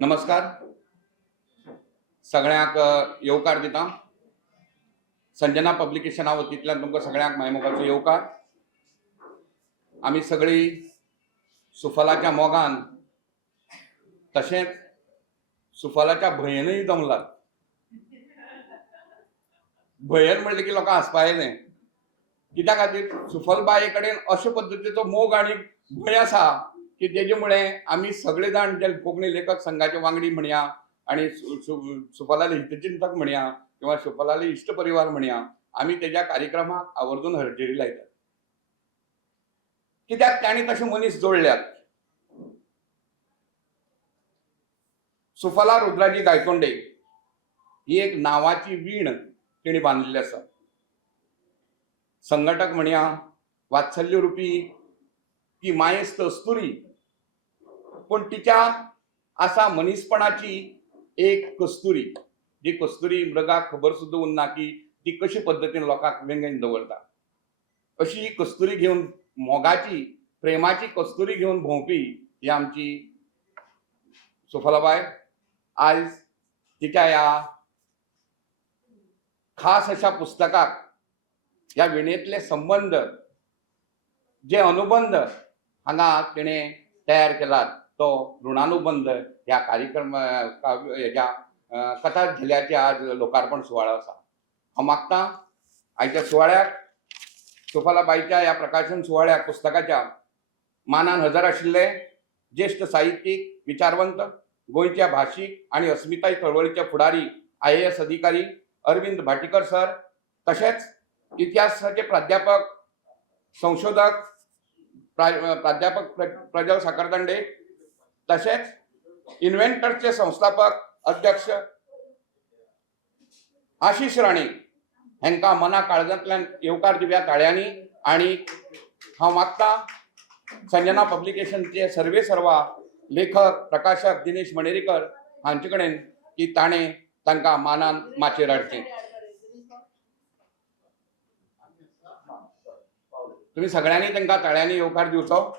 नमस्कार. सगळ्यांक येवकार दिता. संजना पब्लिकेशना वतींतल्यान तुमकां सगळ्यांक मायमोगाचो येवकार. आमी सगळी सुफलाच्या मोगान तशेंच सुफलाच्या भयेनूय जमलात. भयन म्हणलें की लोकांक हांसपा येलें. कित्या खातीर सुफलबाये कडेन अशे पद्दतीचो मोग आनी भंय आसा की तेजे मुळे आमी सगळे जाण जे कोंकणी लेखक संघाचे वांगडी म्हणया आनी सुफलाले हितचिंतक म्हणया किंवा सुफलाले इश्ट परिवार म्हणया, आमी तेज्या कार्यक्रमाक आवर्जून हजेरी लायतात. कित्याक तांणी तशे मनीस जोडल्यात. सुफला रुद्राजी गायतोंडे ही एक नांवाची वीण तिणी बांदिल्ली आसा. संघटक म्हणया, वात्सल्य रुपी ती मायेस्त अस्तुरी, पण तिच्या आसा मनीसपणाची एक कस्तुरी. जी कस्तुरी मृगाक खबर सुद्दां उरना की ती कशे पद्दतीन लोकांक वेंगेन दवरता. अशी ही कस्तुरी घेवन, मोगाची प्रेमाची कस्तुरी घेवन भोंवपी ही आमची सुफलाबाय. आज तिच्या ह्या खास अशा पुस्तकाक ह्या विणेंतले संबंध, जे अनुबंध हांगा तिणें तयार केलात, तो ऋणानुबंध ह्या कार्यक्रम हेच्या कथा झेल्याचे आज लोकार्पण सुवाळो आसा. हांव मागतां आयच्या सुवाळ्याक सुफलाबाईच्या ह्या प्रकाशन सुवाळ्याक पुस्तकाच्या मानान हजर आशिल्ले ज्येष्ठ साहित्यीक, विचारवंत, गोंयच्या भाशीक आनी अस्मिताय चळवळीचे फुडारी IAS अधिकारी अरविंद भाटीकर सर, तशेंच इतिहासाचे प्राध्यापक, संशोधक प्राध्यापक प्रज्वल साखरतंडे, तशेंच इन्व्हेंटर्सचे संस्थापक अध्यक्ष आशिष राणे हांकां मना काळजांतल्यान येवकार दिव्या ताळयांनी. आनी हांव मागतां संजना पब्लिकेशनचे सर्वे सर्वा लेखक, प्रकाशक दिनेश मणेरीकर हांचे कडेन की ताणें तांकां मानान माचयेर हाडचें. तुम्ही सगळ्यांनी तांकां ताळयांनी येवकार दिवचो.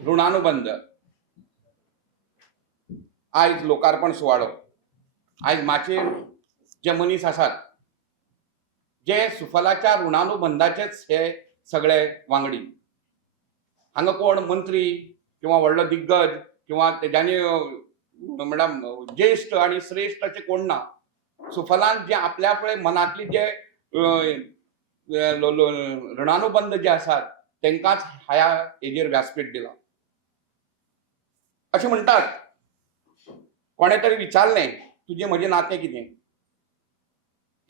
ऋणानुबंध आयज लोकार्पण सुवाळो. आयज माचयेर जे मनीस आसात, जे सुफलाच्या ऋणानुबंधाचेच हे सगळे वांगडी. हांगा कोण मंत्री किंवा व्हडलो दिग्गज किंवा तेज्यांनी म्हणटा ज्येष्ठ आनी श्रेष्ठ अशें कोण ना. सुफलान जे आपल्या पळय मनांतली जे ऋणानुबंध जे आसात तांकांच ह्या हेजेर व्यासपीठ दिला. अशें म्हणटात, कोणे तरी विचारलें, तुजें म्हजें नातें कितें?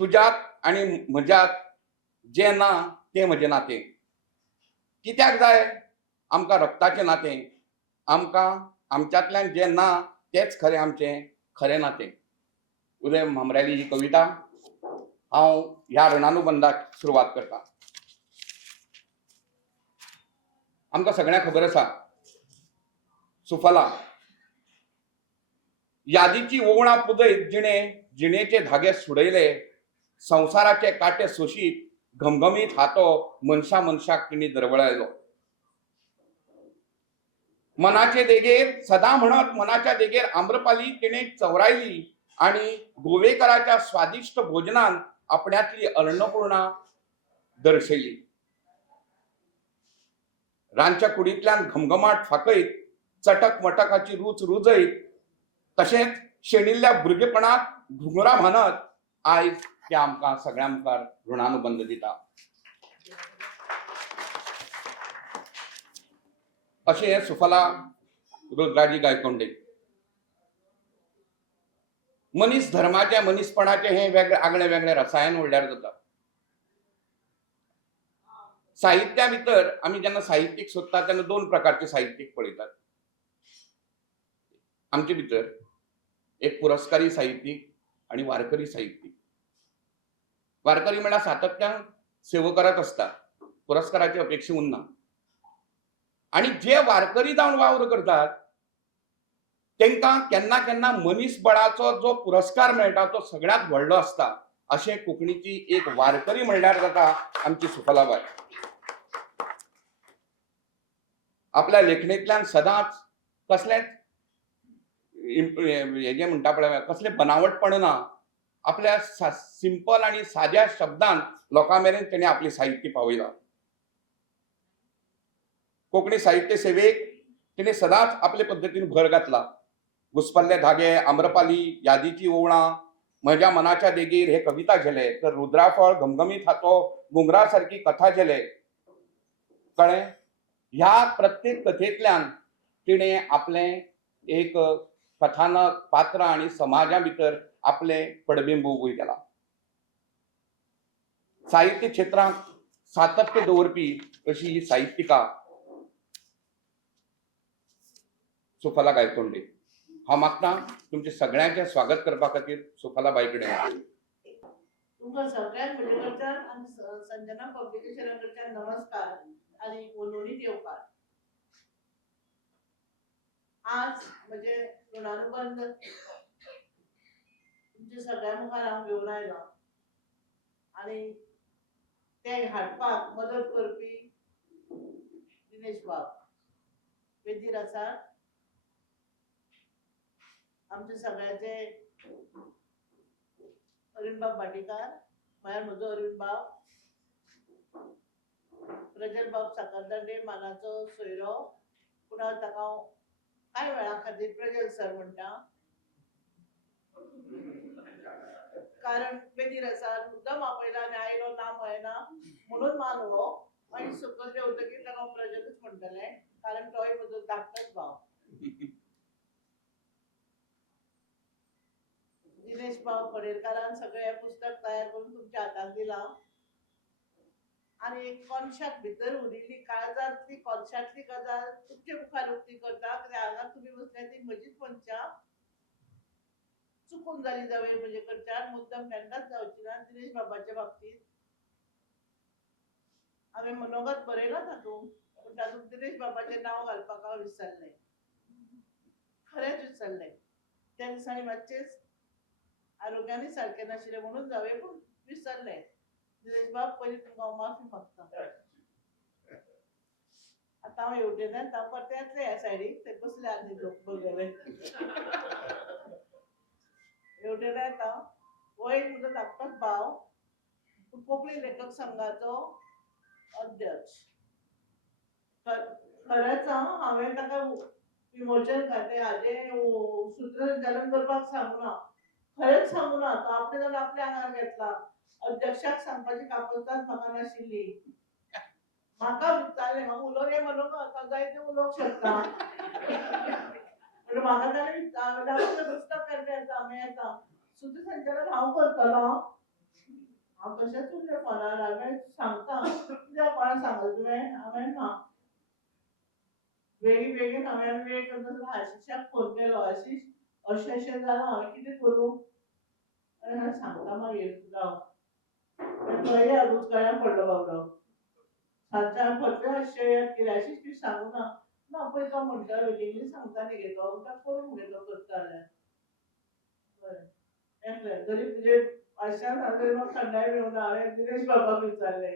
तुज्यात आनी म्हज्यात जें ना तें म्हजें नातें. कित्याक जाय आमकां रक्ताचें नातें? आमकां आमच्यांतल्यान जें ना तेंच खरें आमचें खरें नातें. उदय भांबऱ्याली ही कविता हांव ह्या ऋणानुबंधाक सुरवात करतां. आमकां सगळ्यांक खबर आसा, सुफला यादीची ओवळां पुदयत जिणें जिणेचे धागे सुडयले, संवसाराचे कांटे सोशीत घमघमीत हातो मनशा मनशाक तिणी दरवळायलो. मनाचे देगेर सदां म्हणत मनाच्या देगेर आम्रपाली तिणें चवरायली आनी गोवेकराच्या स्वादिश्ट भोजनान आपणातली अन्नपूर्णा दर्शयली. रांदच्या कुडींतल्यान घमघमाट फाकयत चटक मटकाची रूच रुजयत, तशेंच शेणिल्ल्या भुरगेपणाक घुंगरां बांदत आयज ते आमकां सगळ्यां मुखार ऋणानुबंध दिता. अशें सुफला रुद्राजी गायतोंडे. मनीस धर्माचे, मनीसपणाचे हे वेगळे आगळे वेगळे रसायन उरल्यार जाता. साहित्या भितर आमी जेन्ना साहित्यीक सोदतात तेन्ना दोन प्रकारचे साहित्यीक पळयतात आमचे भितर. एक पुरस्कारी साहित्यीक आनी वारकरी साहित्यीक. वारकरी म्हळ्यार सातत्यान सेवा करत आसता, पुरस्काराची अपेक्षा उरना. आनी जे वारकरी जावन वावर करतात तांकां केन्ना केन्ना मनीसबळाचो जो पुरस्कार मेळटा तो सगळ्यांत व्हडलो आसता अशें कोंकणीची एक वारकरी म्हणल्यार जाता आमची सुफलाबाई. आपल्या लेखणेंतल्यान सदांच कसलेंच हेजें म्हणटा पळय कसलें बनावटपण ना. आपल्या सिंपल आनी साद्या शब्दान लोकां मेरेन तेणें आपली साहित्य पावयला. कोंकणी साहित्य सेवेक तिणें सदांच आपले पद्दतीन भर घातला. घुसपल्ले धागे, आम्रपाली, यादीची ओवळां, म्हज्या मनाच्या देगेर हे कविता झेले, तर रुद्राफळ, घमघमीत हातो, गुंगरा सारकी कथा झेले. कळ्ळें? ह्या प्रत्येक कथेंतल्यान तिणें आपलें एक कथानक, पात्र आनी समाजा भितर आपले पडबिंब उबय केला. साहित्य क्षेत्रांत सातत्य दवरपी अशी ही साहित्यिका सुफला गायतोंडे. हांव मागतां तुमचे सगळ्यांचे स्वागत करपा खातीर सुफलाबाई कडेन. तुमकां सगळ्यांक म्हजे कडच्यान आनी संजना पब्लिकेशना कडच्यान नमस्कार आनी उलोवणीक येवकार. आज म्हजे ऋणानुबंध तुमचे सगळ्यां मुखार हांव घेवन आयलां आनी ते हाडपाक मदत करपी दिनेश बाब वेदीर आसात. आमचे सगळ्याचे अरविंद बाब भाटीकार म्हळ्यार म्हजो अरविंद बाब, प्रजल बाब साकरदांडे मानाचो सोयरो, पूण हांव ताका कांय वेळा खातीर प्रजल सर म्हणटा, कारण वेदीर आसा मुद्दम आपयला आनी आयलो ना म्हळना म्हणून मान हो आनी सकयल देंवतकीर ताका प्रजलूच म्हणटलें, कारण तोय म्हजो धाकटोच भाव. दिनेश बाब पडेरकारान सगळें हें पुस्तक तयार करून तुमच्या हातांत दिलां आनी एक कॉन्शाक भितर उरिल्ली काळजांतली कॉन्शांतली गजाल तुमचे मुखार उक्ती करता. कित्याक हांगा तुमी बसल्या ती म्हजीच मनशां चुकून जाली जावं म्हजे कडच्यान, मुद्दम केन्नाच जावची ना. दिनेश बाबाच्या बाबतींत हांवें मनोगत बरयलां तातूंत, पूण तातूंत दिनेश बाबाचें नांव घालपाक हांव विसरलें, खरेंच विसरलें. त्या दिसांनी मातशेंच आरोग्यानूय सारकें नाशिल्लें म्हणून जावें, पूण विसरलें. दिनेश बाब पयलीं तुमकां हांव माफी मागतां. आतां हांव येवटेन येता, परत येतलें ह्या सायडीक, ते बसले आनी लोक बगले येवटेन येता. हो एक म्हजो धाकटोच भाव, पूण कोंकणी लेखक संघाचो अध्यक्ष. खरेंच हांवें ताका विमोचन खातें हाजें सूत्रसंचालन करपाक सांगूं ना, खरेंच सांगूं ना. तो आपणे जावन आपल्या आंगार घेतला. अध्यक्षाक सांगपाची कापडटाच म्हाका नाशिल्ली. म्हाका विचारलें, हांव उलोवंक म्हणून हांव जाय तें उलोवंक शकता, पूण म्हाका ताणें विचारलें पुस्तक केन्ना येता, हांवें येता. सूत्रसंचालन हांव करतलों. हांव तशेंच उरलें फोनार. हांवें सांगता, कित्याक कोणा सांगलें तुवें? हांवें ना. बेगीन बेगीन हांवें वेळ करता आशिशाक फोन केलो. आशिश अशें अशें जालां, हांवें कितें करूं? आनी हांवें सांगता मागीर राव. थंय रूच गळ्याक पडलो बाबडो. सांजचे हांवें फटले अशें याद केलें, आशिश तुवें सांगूं ना. ना पळय तो म्हणटा वेटिंगली सांगता न्ही गे तो, ताका करूंक मगे तो करता जाल्यार. बरें येतलें. तरी तुजे आशिशान सांगलें म्हाका थंडाय मेळूना. हांवें दिनेश बाबाक विचारलें.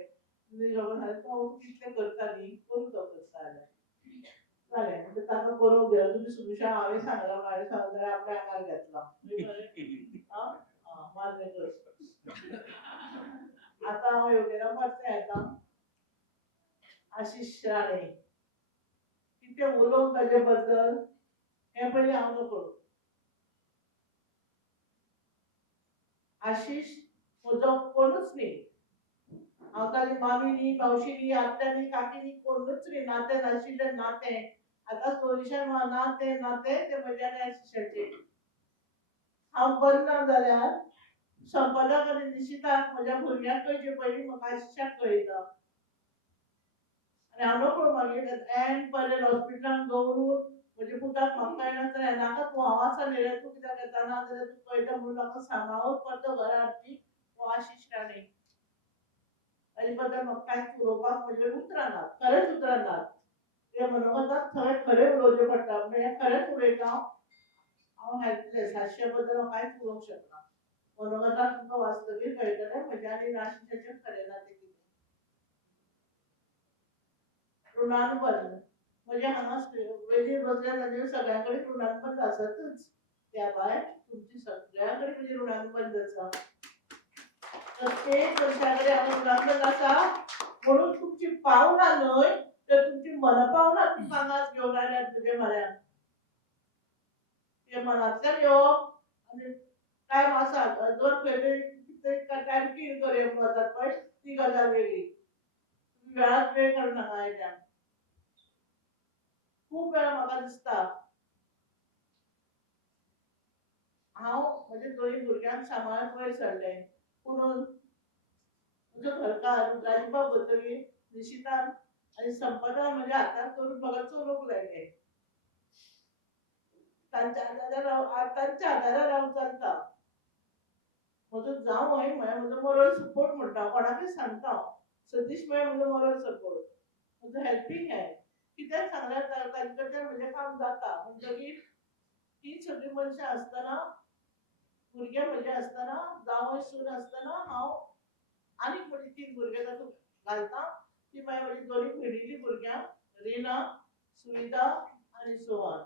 दिनेश बाबा सांगलें तो कितलें करता न्ही, करूं तो करता जाल्यार. जालें. म्हणजे ताका करूंक दिलें. तुमी सुमिशा हांवें सांगलां, हांवें सांगलें जाल्यार आपल्या आंगार घेतला. मान्य कर. आतां हांव येवटेन परतें येता. आशिश राणे कितें उलोवंक ताजे बद्दल हें पयलीं हांव नकळो. आशिश म्हजो कोणूच न्ही. हांव ताजी मामी न्ही, मावशी न्ही, आत्या न्ही, काकी न्ही, कोणूच न्ही. नातें नाशिल्लें नातें. आतां सोयरीशान नातें नातें तें म्हजें आनी आशिशाचें. हांव बरें ना जाल्यार संपदाक आनी निशिताक म्हज्या भुरग्यांक कळचे पयलीं म्हाका आशिशाक कळयता. आनी हांव नकळो मागीर एंड पर्यंत हॉस्पिटलांत दवरून म्हज्या पुताक म्हाका कळनासतना नाका तूं हांव आसा न्ही रे, तूं कित्याक येता ना जाल्यार तूं कळयता म्हणून म्हाका सांबाळून परतो घरा हाडपी हो आशिश राणे. ताजे बद्दल म्हाका कांयच उलोवपाक म्हजे उतरां नात, खरेंच उतरां नात. ते मनोगताक थंय खरें उलोवचें पडटा. म्हणजे हें खरेंच उलयता. हांव हेल्पलेस हास्य बद्दल हांव कांयच उलोवंक शकना. मनोगताक तुमकां वास्तवीक कळटलें म्हजें आनी आशिशाचें खरें नातें कितें. ऋणानुबंध म्हणजे हांगा वेगळी बसल्या ताजेर सगळ्यां कडेन ऋणानुबंध आसातच. त्या भायर तुमची सगळ्यां कडेन म्हणजे ऋणानुबंध आसा. प्रत्येक मनशा कडेन हांगा ऋणानुबंध आसा म्हणून तुमची पावना न्हय तर तुमची मन पावना ती पानास घेवन आयल्यात तुजे म्हऱ्यान. ते मनांतल्यान येवप आनी टायम आसा दोन खंय तरी टायम किल करया म्हणून वतात पळय ती गजाल वेगळी. तुम्ही वेळात वेळ करनाका आयल्यान. खूब वेळा म्हाका दिसता हांव म्हजे दोनी भुरग्यांक सांबाळून वयर सरलें पूण म्हजो घरकार रुद्राजीबाब बतोरी निशितान आनी संपदान म्हज्या हाताक धरून म्हाका चलोवंक लायले. तांच्या आदारार हांव चलतां. म्हजो जावय म्हळ्यार म्हजो मॉरल सपोर्ट म्हणटा हांव कोणाकय सांगता हांव. सतीश म्हळ्यार म्हजो मॉरल सपोर्ट, म्हजो हेल्पींग हँड. कित्याक सांगल्यार ताचे कडच्यान म्हजें काम जाता म्हणटकीर ती सगळीं मनशां आसतना भुरगे म्हजे आसतना जावय सून आसतना हांव आनीक म्हजी 3 भुरगे तातूंत घालता. ती म्हळ्यार म्हजी दोनी भयणीचीं भुरग्यां रिना, सुविधा आनी सोहन.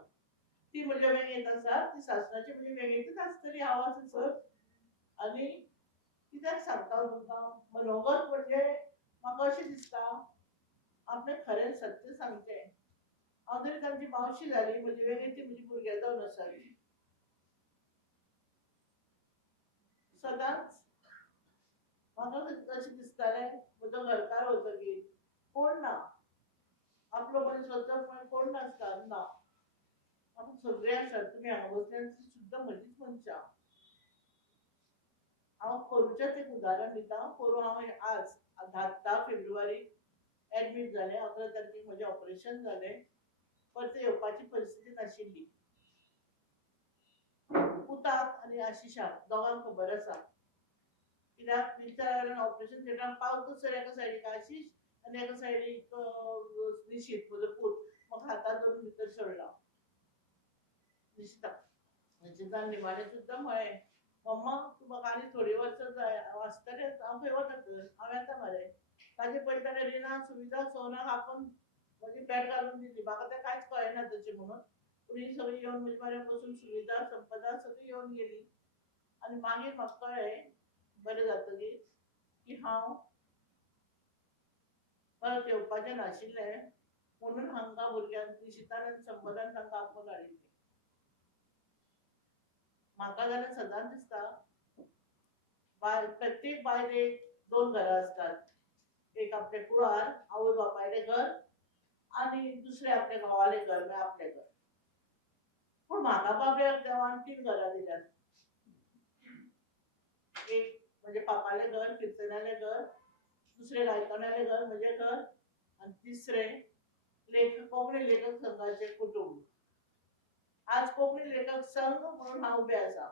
ती म्हज्या वेंगेत आसा. ती सासणाची म्हजी वेंगेतूच आसतली हांव आससर. आनी कित्याक सांगता हांव तुमकां मनोगत म्हणजे म्हाका अशें दिसता आपणें खरें सत्य सांगचें. हांव जरी तांची मावशी जाली म्हजी वेंगेची म्हजी भुरग्यां जावन आसात. सदांच म्हाका अशें दिसतालें म्हजो घरकार वतकीर कोण ना आपलो मनीस वचप म्हण कोण नासता ना म्हाका सगळीं आसात. तुमी हांगा बसल्यात सुद्दां म्हजीच मनशां. हांव कोरूचेंच एक उदाहरण दितां. कोरू हांव आज 10 फेब्रुवारीक एडमीट जालें. 11 तारखेक म्हजें ऑपरेशन जालें. परते येवपाची परिस्थिती नाशिल्ली. पुताक आनी आशिशाक दोगांक खबर आसा. कित्याक विचार ऑपरेशन थिएटराक पावतसर एका सायडीक आशीश आनी एका सायडीक निशीत म्हजो पूत म्हाका हातान धरून भितर सोडला. निशितान निमाणें सुद्दां म्हळें मम्मा तूं म्हाका आनी थोडीं वर्सां जाय हांव आसतलें हांव खंय वता तर हांव येता मरे. ताजे पयलीं ताणें रिना सुविधा सोनाक आपोवन म्हजी बॅग घालून दिली. म्हाका तें कांयच कळना तशें म्हणून पूण ही सगळीं येवन म्हजे म्हऱ्यान बसून सुविधा संपदा सगळीं येवन गेलीं. आनी मागीर म्हाका कळ्ळें बरें जातकीर की हांव परत येवपाचें नाशिल्लें म्हणून हांकां भुरग्यांक निशितान आनी संपदान तांकां आपोवन हाडिल्लें. म्हाका जाल्यार सदांच दिसता प्रत्येक बायलेक 2 घरां आसतात. एक आपलें कुळार आवय बापायलें घर आनी दुसरें आपलें घोवालें घर म्हळ्यार आपलें घर. पूण म्हाका बाबड्याक देवान 3 घरां दिल्यात. एक म्हजे पापालें घर किर्तनालें घर, दुसरें गायकनालें घर म्हजें घर आनी तिसरें कोंकणी लेखक संघाचें कुटुंब. आज कोंकणी लेखक संघ म्हणून हांव उबें आसा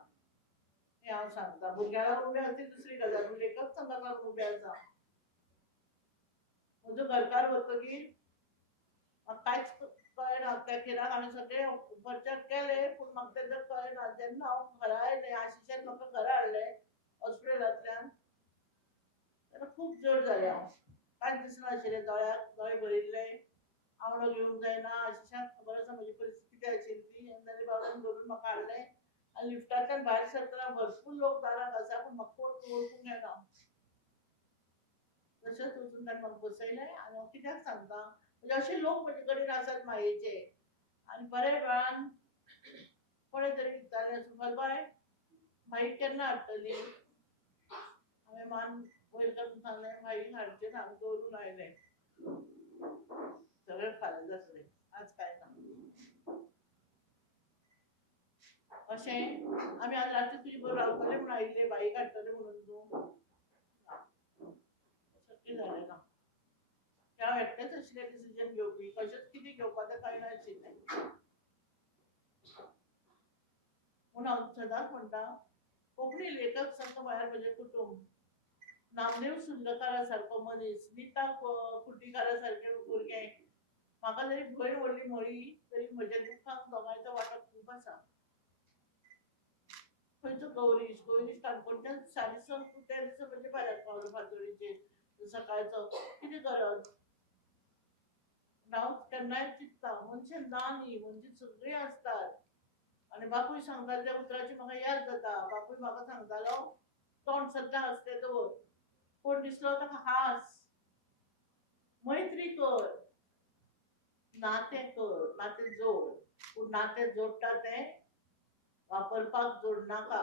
हें हांव सांगता. भुरग्यां लागून उबें आसा ती दुसरी गजाल पूण लेखक संघाक लागून उबें आसा. म्हजो घरकार वतकीर म्हाका कांयच कळना. त्या किराक हांवें सगळें उपचार केले पूण म्हाका तेजो कळना. जेन्ना हांव घरा आयलें आशिशान म्हाका घरा हाडलें हॉस्पिटलांतल्यान तेन्ना खूब जड जालें हांव. कांयच दिसनाशिल्लें. दोळे भरिल्ले. आंवळो घेवंक जायना. आशिशाक खबर आसा म्हजी परिस्थिती कितें आशिल्ली. अंजली बाबड्यान धरून म्हाका हाडलें आनी लिफ्टांतल्यान भायर सरतना भरपूर लोक दाराक आसा पूण म्हाका कोण वळखूंक येना. तशेंच वचून ताणें म्हाका बसयलें आनी हांव कित्याक सांगता म्हणजे अशे लोक म्हजे कडेन आसात मायेचे. आनी बऱ्या वेळान कोणें तरी विचारलें सुमलबाय माई केन्ना हाडटली. हांवें मान वयर करून सांगलें माई हाडचें ना हांव दवरून आयलें. सगळें फाल्यां जातलें आज कांय ना. अशें आमी आज राती तुजे बरोबर रावतले म्हूण आयिल्ले बाईक हाडटलें म्हणून तूं शक्य जालें ना. हांव एकटेंच आशिल्लें डिसिजन घेवपी. कशेंच कितें घेवपाक तें कळनाशिल्लें. म्हूण हांव सदांच म्हणटा कोंकणी लेखक संघ म्हळ्यार म्हजें कुटुंब. नामदेव सुर्लकारा सारको मनीस, नीता कुर्डीकारा सारकें भुरगें. म्हाका जरी भयण व्हडली म्हळी तरी म्हज्या दुखांक दोगांयचो वांटो खूब आसा. खंयचो गौरीश गौरीश काणकोणच्यान 6:30 त्या दिसा म्हणजे भायर पावलो फातोडीचेर सकाळचो कितें गरज हांव केन्नाय चिंतता मनशां ना न्ही म्हणजे सगळीं आसतात आनी बापूय सांगता त्या उतराची म्हाका याद जाता बापूय म्हाका सांगतालो तोंड सद्दां हांसलें दवर कोण दिसलो ताका हास मैत्री कर नातें कर नातें जोड पूण नातें जोडटा तें वापरपाक जोडनाका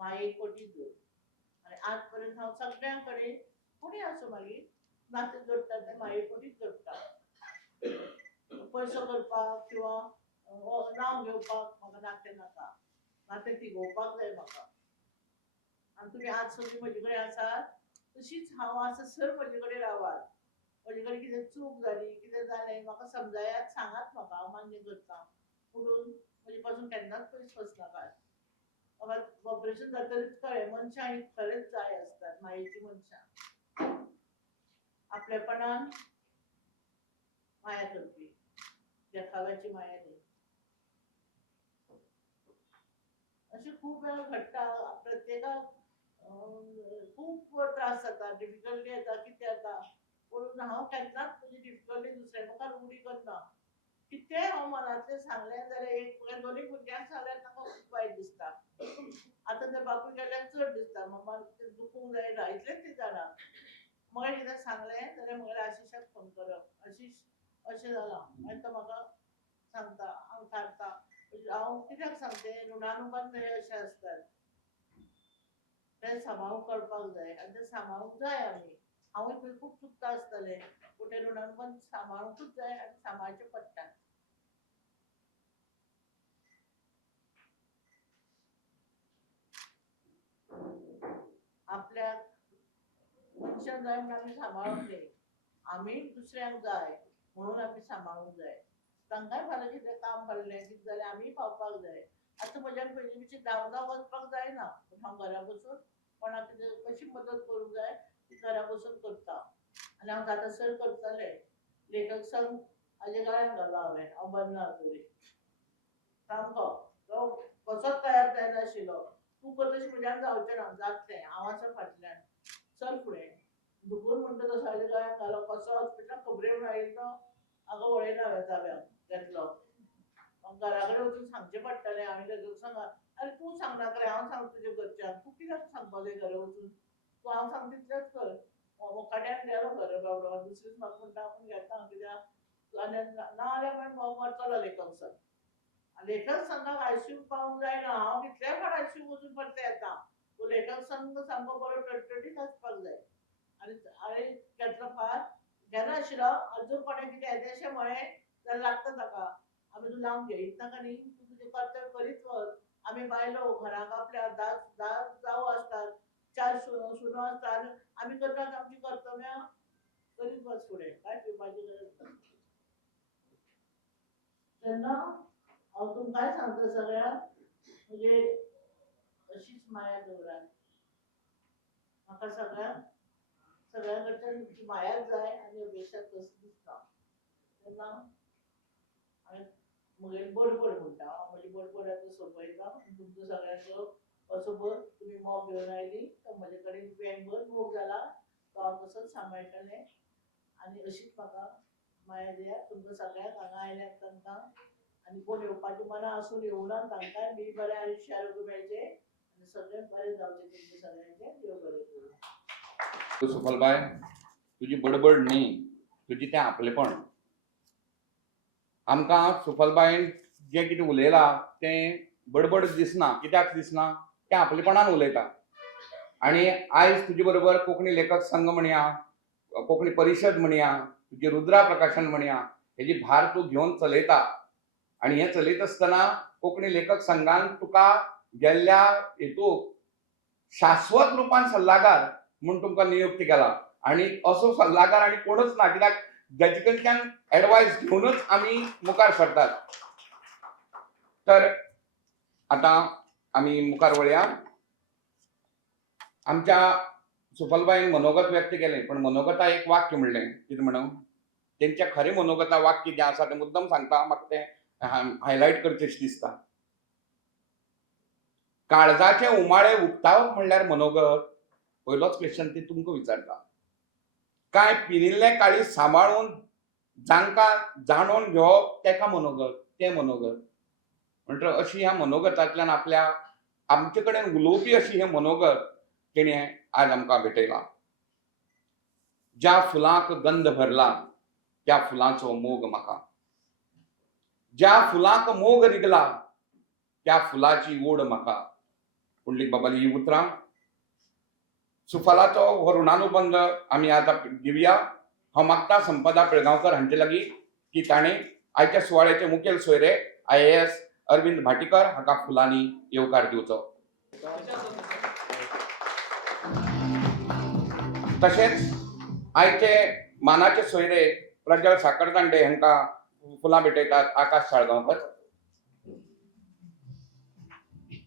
मायेक पोटी जोड आनी आज पर्यंत हांव सगळ्यां कडेन कोणीय आसूं मागीर नातें जोडटा तें माये पोटीच जोडटा पयसो करपाक किंवा नांव घेवपाक म्हाका नातें नाका नातें तिगोवपाक जाय म्हाका आनी तुमी आज सगळीं म्हजे कडेन आसात तशीच हांव आससर म्हजे कडेन रावात म्हजे कडेन कितें चूक जाली कितें जालें म्हाका समजायात सांगात म्हाका हांव मान्य करतां पुणून म्हजे पासून केन्नाच पयस वचनाकात म्हाका ऑपरेशन जातरीच कळ्ळें मनशां ही खरेंच जाय आसतात मायेची मनशां आपलेपणान माया करपी देखाव्याची माया न्ही अशें खूब वेळा घडटा प्रत्येकाक खूब त्रास जाता डिफिकल्टी येता कितें जाता पूण हांव केन्नाच तुजी डिफिकल्टी दुसऱ्या मुखार उडी करना कितेंय हांव मनांतलें सांगलें जाल्यार एक दोनूय भुरग्यांक सांगल्यार ताका खूब वायट दिसता आतां त्या बापूय गेल्यार चड दिसता मम्मा दुखूंक जायना इतलेंच ती जाणा म्हाका कितें सांगलें जाल्यार म्हगेल्या आशिशाक फोन करप आशिश अशें जालां आनी तो म्हाका सांगता हांव थारता हांव कित्याक सांगतें ऋणानुबंद हे अशे आसतात ते सांबाळून कळपाक जाय आनी ते सांबाळूंक जाय आमी हांवूय पळय खूब चुकता आसतलें पूण ते ऋणानुबंद सांबाळूंकूच जाय आनी सांबाळचें पडटा आपल्याक मनशां जाय म्हणून आमी सांबाळूंक न्ही आमी दुसऱ्यांक जाय म्हणून आमी सांबाळूंक जाय तांकांय फाल्यां कितें काम पडलें कितें जालें आमी पावपाक जाय आतां म्हज्यान पयलीं भशेन धांव वचपाक जायना पूण हांव घरा बसून कोणाक कितें कशी मदत करूंक जाय ती घरा बसून करता आनी हांव जातासर करतलें लेखक संघ हाजे गळ्यान घालो हांव बंद तरी सामको तो कसोच तयार जायनाशिल्लो तूं करतशी म्हज्यान जावचें ना जातलें हांव आसा फाटल्यान चल फुडें दुखून म्हणटा तसो हाजे गळ्यान घालो कसो हॉस्पिटलाक खबऱ्यो म्हणून आयिल्लो हांगा वळयना हांवें ताब्याक घेतलो घरा कडेन वचून सांगचें पडटलें हांवें लेखक संघाक अरे तूं सांगनाका रे हांव सांगता तुज्या घरच्यांक तूं कित्याक सांगपाक जाय घरा वचून तूं हांव सांगता तितलेंच कर मुखाट्यान गेलो घरा बाबडो दुसरेच म्हाका म्हणटा आपूण घेता कित्याक आनी ना जाल्यार मागीर मरतलो लेखक संघ लेखक संघाक आयसीयूक पावूंक जायना हांव कितल्याय फावट आयसीयूक वचून परतें येता तो लेखक संघ सामको बरो टटटटीत आसपाक जाय आनी घेतलो फार घेनाशिल्लो अजून कोणें कितें येदेशें म्हळें जाल्यार लागता ताका आमी तूं लावन घे नाका न्ही तूं तुजें कर्तव्य करीत वच आमी बायलो घराक आपल्या जावो आसतात 4 सुनो आसतात आमी करतात आमची कर्तव्यां करीत वच फुडें कांय भिवपाची गरज ना तेन्ना हांव तुमकांय सांगता सगळ्यांक म्हणजे अशीच माया दवरात म्हाका सगळ्यां कडच्यान मायाच जाय आनी अपेक्षा तशी दिसता तेन्ना हांवें म्हगेली बडबड म्हणटा हांव म्हजी बडबड आतां सोंपयता तुमचो सगळ्यांचो असोभर तुमी मोग घेवन आयली तो म्हजे कडेन वेंभर मोग जाला तो हांव तसोच सांबाळटलें आनी अशीच म्हाका माया दियात तुमकां सगळ्यांक हांगा आयल्यात तांकां आनी कोण येवपाची मनां आसून येवना तांकांय बी बरें आयुश्य आरोग्य मेळचें आनी सगळें बरें जावचें तुमचें सगळ्यांचें देव बरें करूं सुफलबाय तुजी बडबड न्ही तुजी तें आपलेपण आमकां सुफलबायन जें कितें उलयलां तें बडबड दिसना कित्याक दिसना तें आपलेपणान उलयता आनी आयज तुजे बरोबर कोंकणी लेखक संघ म्हणया कोंकणी परिशद म्हणया तुजें रुद्रा प्रकाशन म्हणया हेजी भार तूं घेवन चलयता आनी हें चलयता आसतना कोंकणी लेखक संघान तुका गेल्ल्या हेतूक शाश्वत रुपान सल्लागार म्हूण तुमकां नियुक्त केला आनी असो सल्लागार आनी कोणूच ना कित्याक जाचे कडच्यान एडवायस घेवनूच आमी मुखार सरतात तर आतां आमी मुखार वळया आमच्या सुफलबाईन मनोगत व्यक्त केलें पण मनोगता एक वाक्य म्हणलें कितें म्हणून तेंच्या खरें मनोगता वाक्य जें आसा तें मुद्दम सांगता म्हाका तें हायलायट करचें दिसता काळजाचे उमाळे उक्तावप म्हणल्यार मनोगत. पयलोच क्वेश्चन ते तुमकां विचारता. काय पिरिल्ले काळी सांबाळून जांकां जाणून घेवप तेका मनोगत, ते मनोगत. म्हणटर अशी ह्या मनोगतांतल्यान आमचे कडेन उलोवपी अशी हे मनोगत तेणें आज आमकां भेटयला. ज्या फुलांक गंध भरला त्या फुलांचो मोग म्हाका. ज्या फुलांक मोग रिगला त्या फुलाची ओड म्हाका. पुंडलीक बाबाली ही उतरां. सुफलाचो हो ऋणानुबंध आमी आतां दिवया. हांव मागता संपदा पिळगांवकर हांचे लागीं की ताणें आयच्या सुवाळ्याचे मुखेल सोयरे IAS अरविंद भाटीकर हाका फुलांनी येवकार दिवचो. तशेंच आयचे मानाचे सोयरे प्रज्वल साखरदांडे हांकां फुलां भेटयतात आकाश साळगांवकर.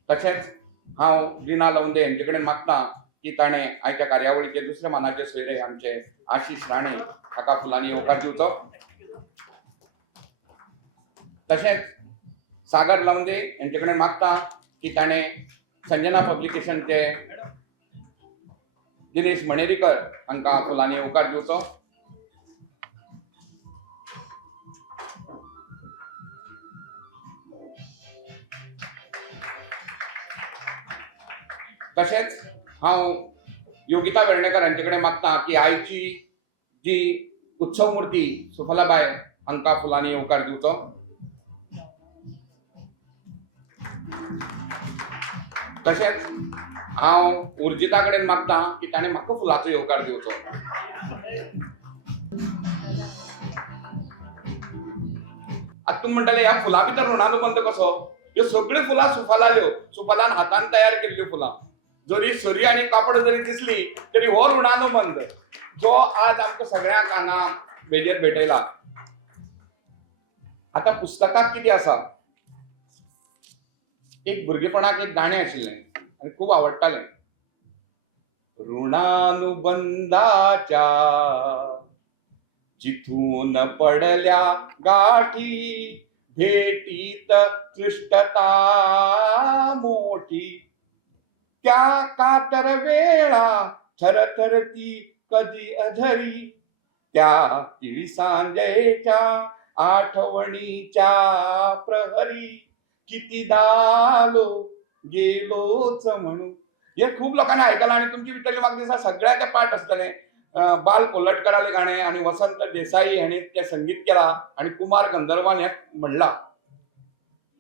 तशेंच हांव रिना लवंदे हांचे कडेन मागतां की ताणें आयच्या कार्यावळीचे दुसरे मानाचे सोयरे आमचे आशिश राणे हाका फुलांनी येवकार दिवचो. तशेंच सागर लवंदे हांचे कडेन मागतां की ताणें संजना पब्लिकेशनचे दिनेश मणेरीकर हांकां फुलांनी येवकार दिवचो. तशेंच हांव योगिता वेर्णेकर हांचे कडेन मागतां की आयची जी उत्सव मुर्ती सुफलाबाई हांकां फुलांनी येवकार दिवचो. तशेंच हांव उर्जिता कडेन मागतां की ताणें म्हाका फुलांचो येवकार दिवचो. आतां तुमी म्हणटले ह्या फुलां भितर ऋणानुबंध कसो? ह्यो सगळ्यो फुलां सुफलाल्यो, सुफलान हातान तयार केल्ल्यो फुलां. जरी सरी आनी कापड जरी दिसली तरी हो ऋणानुबंध जो आज आमकां सगळ्यांक हांगा वेजेर भेटयला. आतां पुस्तकांत कितें आसा? एक भुरगेपणाक एक गाणें आशिल्लें आनी खूब आवडटालें. ऋणानुबंधाच्या जिथून पडल्या गाठी भेटीत क्लिष्टता मोठी त्या कातर वेळा थरथरती कधी अधरी त्या तिळी सांजेच्या आठवणीच्या प्रहरी कितीदा आलो गेलोच म्हणून. हे खूप लोकांनी आयकलां आनी तुमचे भितरले म्हाका दिसता सगळ्याचे पाठ आसतले. बाल कोल्हटकरालें गाणें आनी वसंत देसाई हाणें तें संगीत केलां आनी कुमार गंधर्वान हें म्हणलां.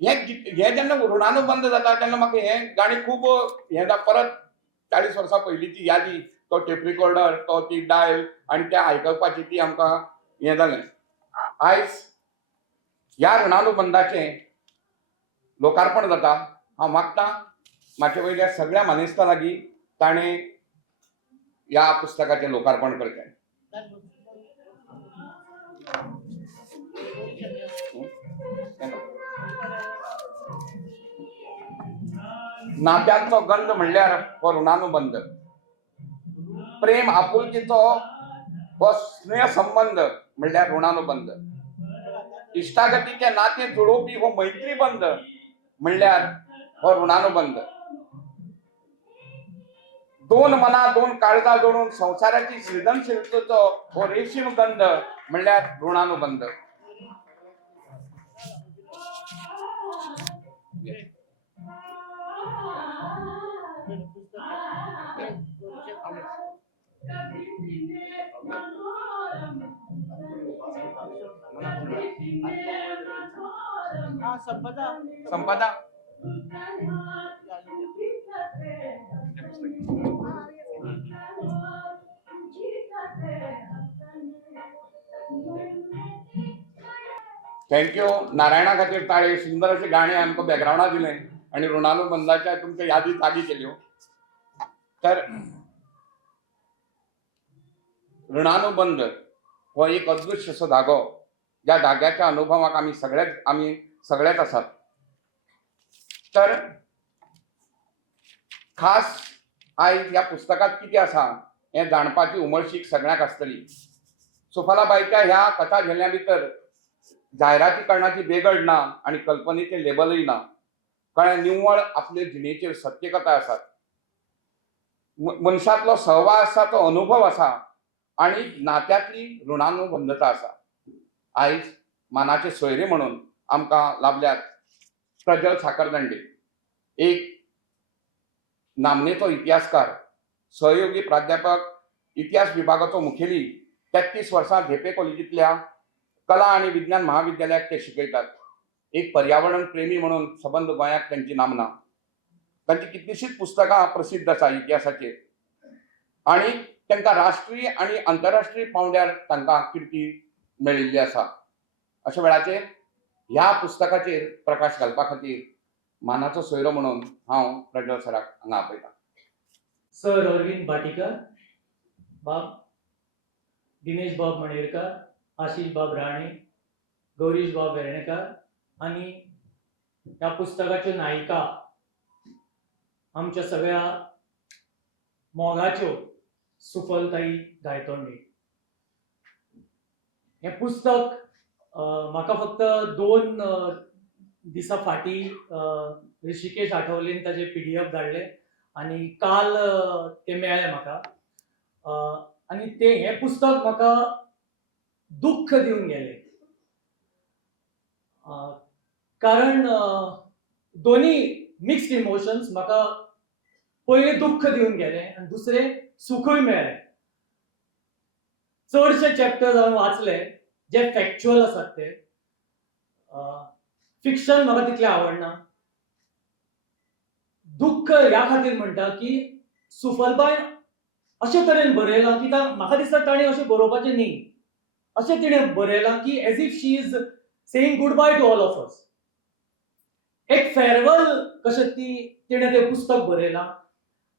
हे जेन्ना ऋणानुबंध जाता तेन्ना म्हाका हें गाणें खूब हें परत 40 वर्सां पयलींची यादी. तो टेप रिकॉर्डर, तो ती डायल आनी तें आयकपाची ती आमकां हें जालें. आयज ह्या ऋणानुबंधाचें लोकार्पण जाता. हांव मागतां म्हाजे वयल्या सगळ्या मानेस्तां लागीं ताणें ह्या पुस्तकाचें लोकार्पण करचें. नात्यांचो गंध म्हणल्यार हो ऋणानुबंध. प्रेम आपुलकीचो हो स्नेह संबंध म्हणल्यार ऋणानुबंध. इश्टागतीचे नातें जुळोवपी हो मैत्रीबंध म्हणल्यार हो ऋणानुबंध. दोन मना दोन काळजां जोडून संसाराची सृजनशीलतेचो हो रेशीम गंध म्हणल्यार ऋणानुबंध. संपदा थँक्यू. नारायणा खातीर ताळे. सुंदर अशें गाणें आमकां बॅकग्रावंडा दिलें आनी ऋणानुबंधाच्या तुमकां यादी जागी केल्यो. तर ऋणानुबंध हो एक अदृश्य असो धागो ज्या धाग्याच्या अनुभवाक आमी सगळेच आसात. तर खास आयज ह्या पुस्तकात कितें आसा हें जाणपाची उमळशीक सगळ्यांक आसतली. सुफलाबाईच्या ह्या कथा झेल्या भितर जायरातीकरणाची बेगड ना आनी कल्पनेचें लेबलय ना. कळ्ळें, निव्वळ आपले जिणेचेर सत्यकथा आसात, मनशांतलो सहवास आसा तो अनुभव आसा आणि नात्यांतली ऋणानुबंधता आसा. आयज मानाचे सोयरे म्हणून आमकां लाभल्यात प्रज्वल साखरदंडे, एक नामनेचो इतिहासकार, सहयोगी प्राध्यापक, इतिहास विभागाचो मुखेली, 33 वर्सां धेपे कॉलेजींतल्या कला आणि विज्ञान महाविद्यालयात ते शिकयतात. एक पर्यावरण प्रेमी म्हणून सबंद गोंयाक त्यांची नामना. तांची कितलीशीच पुस्तकां प्रसिद्ध आसा इतिहासाचेर आणि तांकां राष्ट्रीय आणि आंतरराष्ट्रीय पांवड्यार तांकां कीर्ती मेळिल्ली आसा. अशा वेळाचेर ह्या पुस्तकाचेर प्रकाश घालपा खातीर मानाचो सोयरो म्हणून हांव प्रज्वल सराक हांगा आपयतां. सर अरविंद भाटीकर, बाब दिनेश बाब मणेरकर, आशीष बाब राणे, गौरीश बाब वेर्णेकर आणि ह्या पुस्तकाच्यो नायिका आमच्या सगळ्या मोगाच्यो सुफलताई गायतोंडे. हे पुस्तक म्हाका फक्त 2 दिसां फाटीं ऋषिकेश आठवलेन ताचे PDF धाडले आणि काल ते मेळ्ळे म्हाका. आणि हे पुस्तक म्हाका दुःख दिवन गेले, कारण दोन्ही मिक्स्ड इमोशन्स. म्हाका पयले दुःख दिवन गेले आणि दुसरे सुखूय मेळ्ळे. चडशे चॅप्टर्स हांवें वाचले जे फॅक्च्युअल आसात ते. फिक्शन म्हाका तितलें आवडना. दुःख ह्या खातीर म्हणटा की सुफलबाय अशे तरेन बरयलां की म्हाका दिसता ताणें अशें बरोवपाचें न्ही, अशें तिणें बरयलां की as if she is saying good bye to all of us. एक फेअरवेल कशें तिणें तें पुस्तक बरयलां.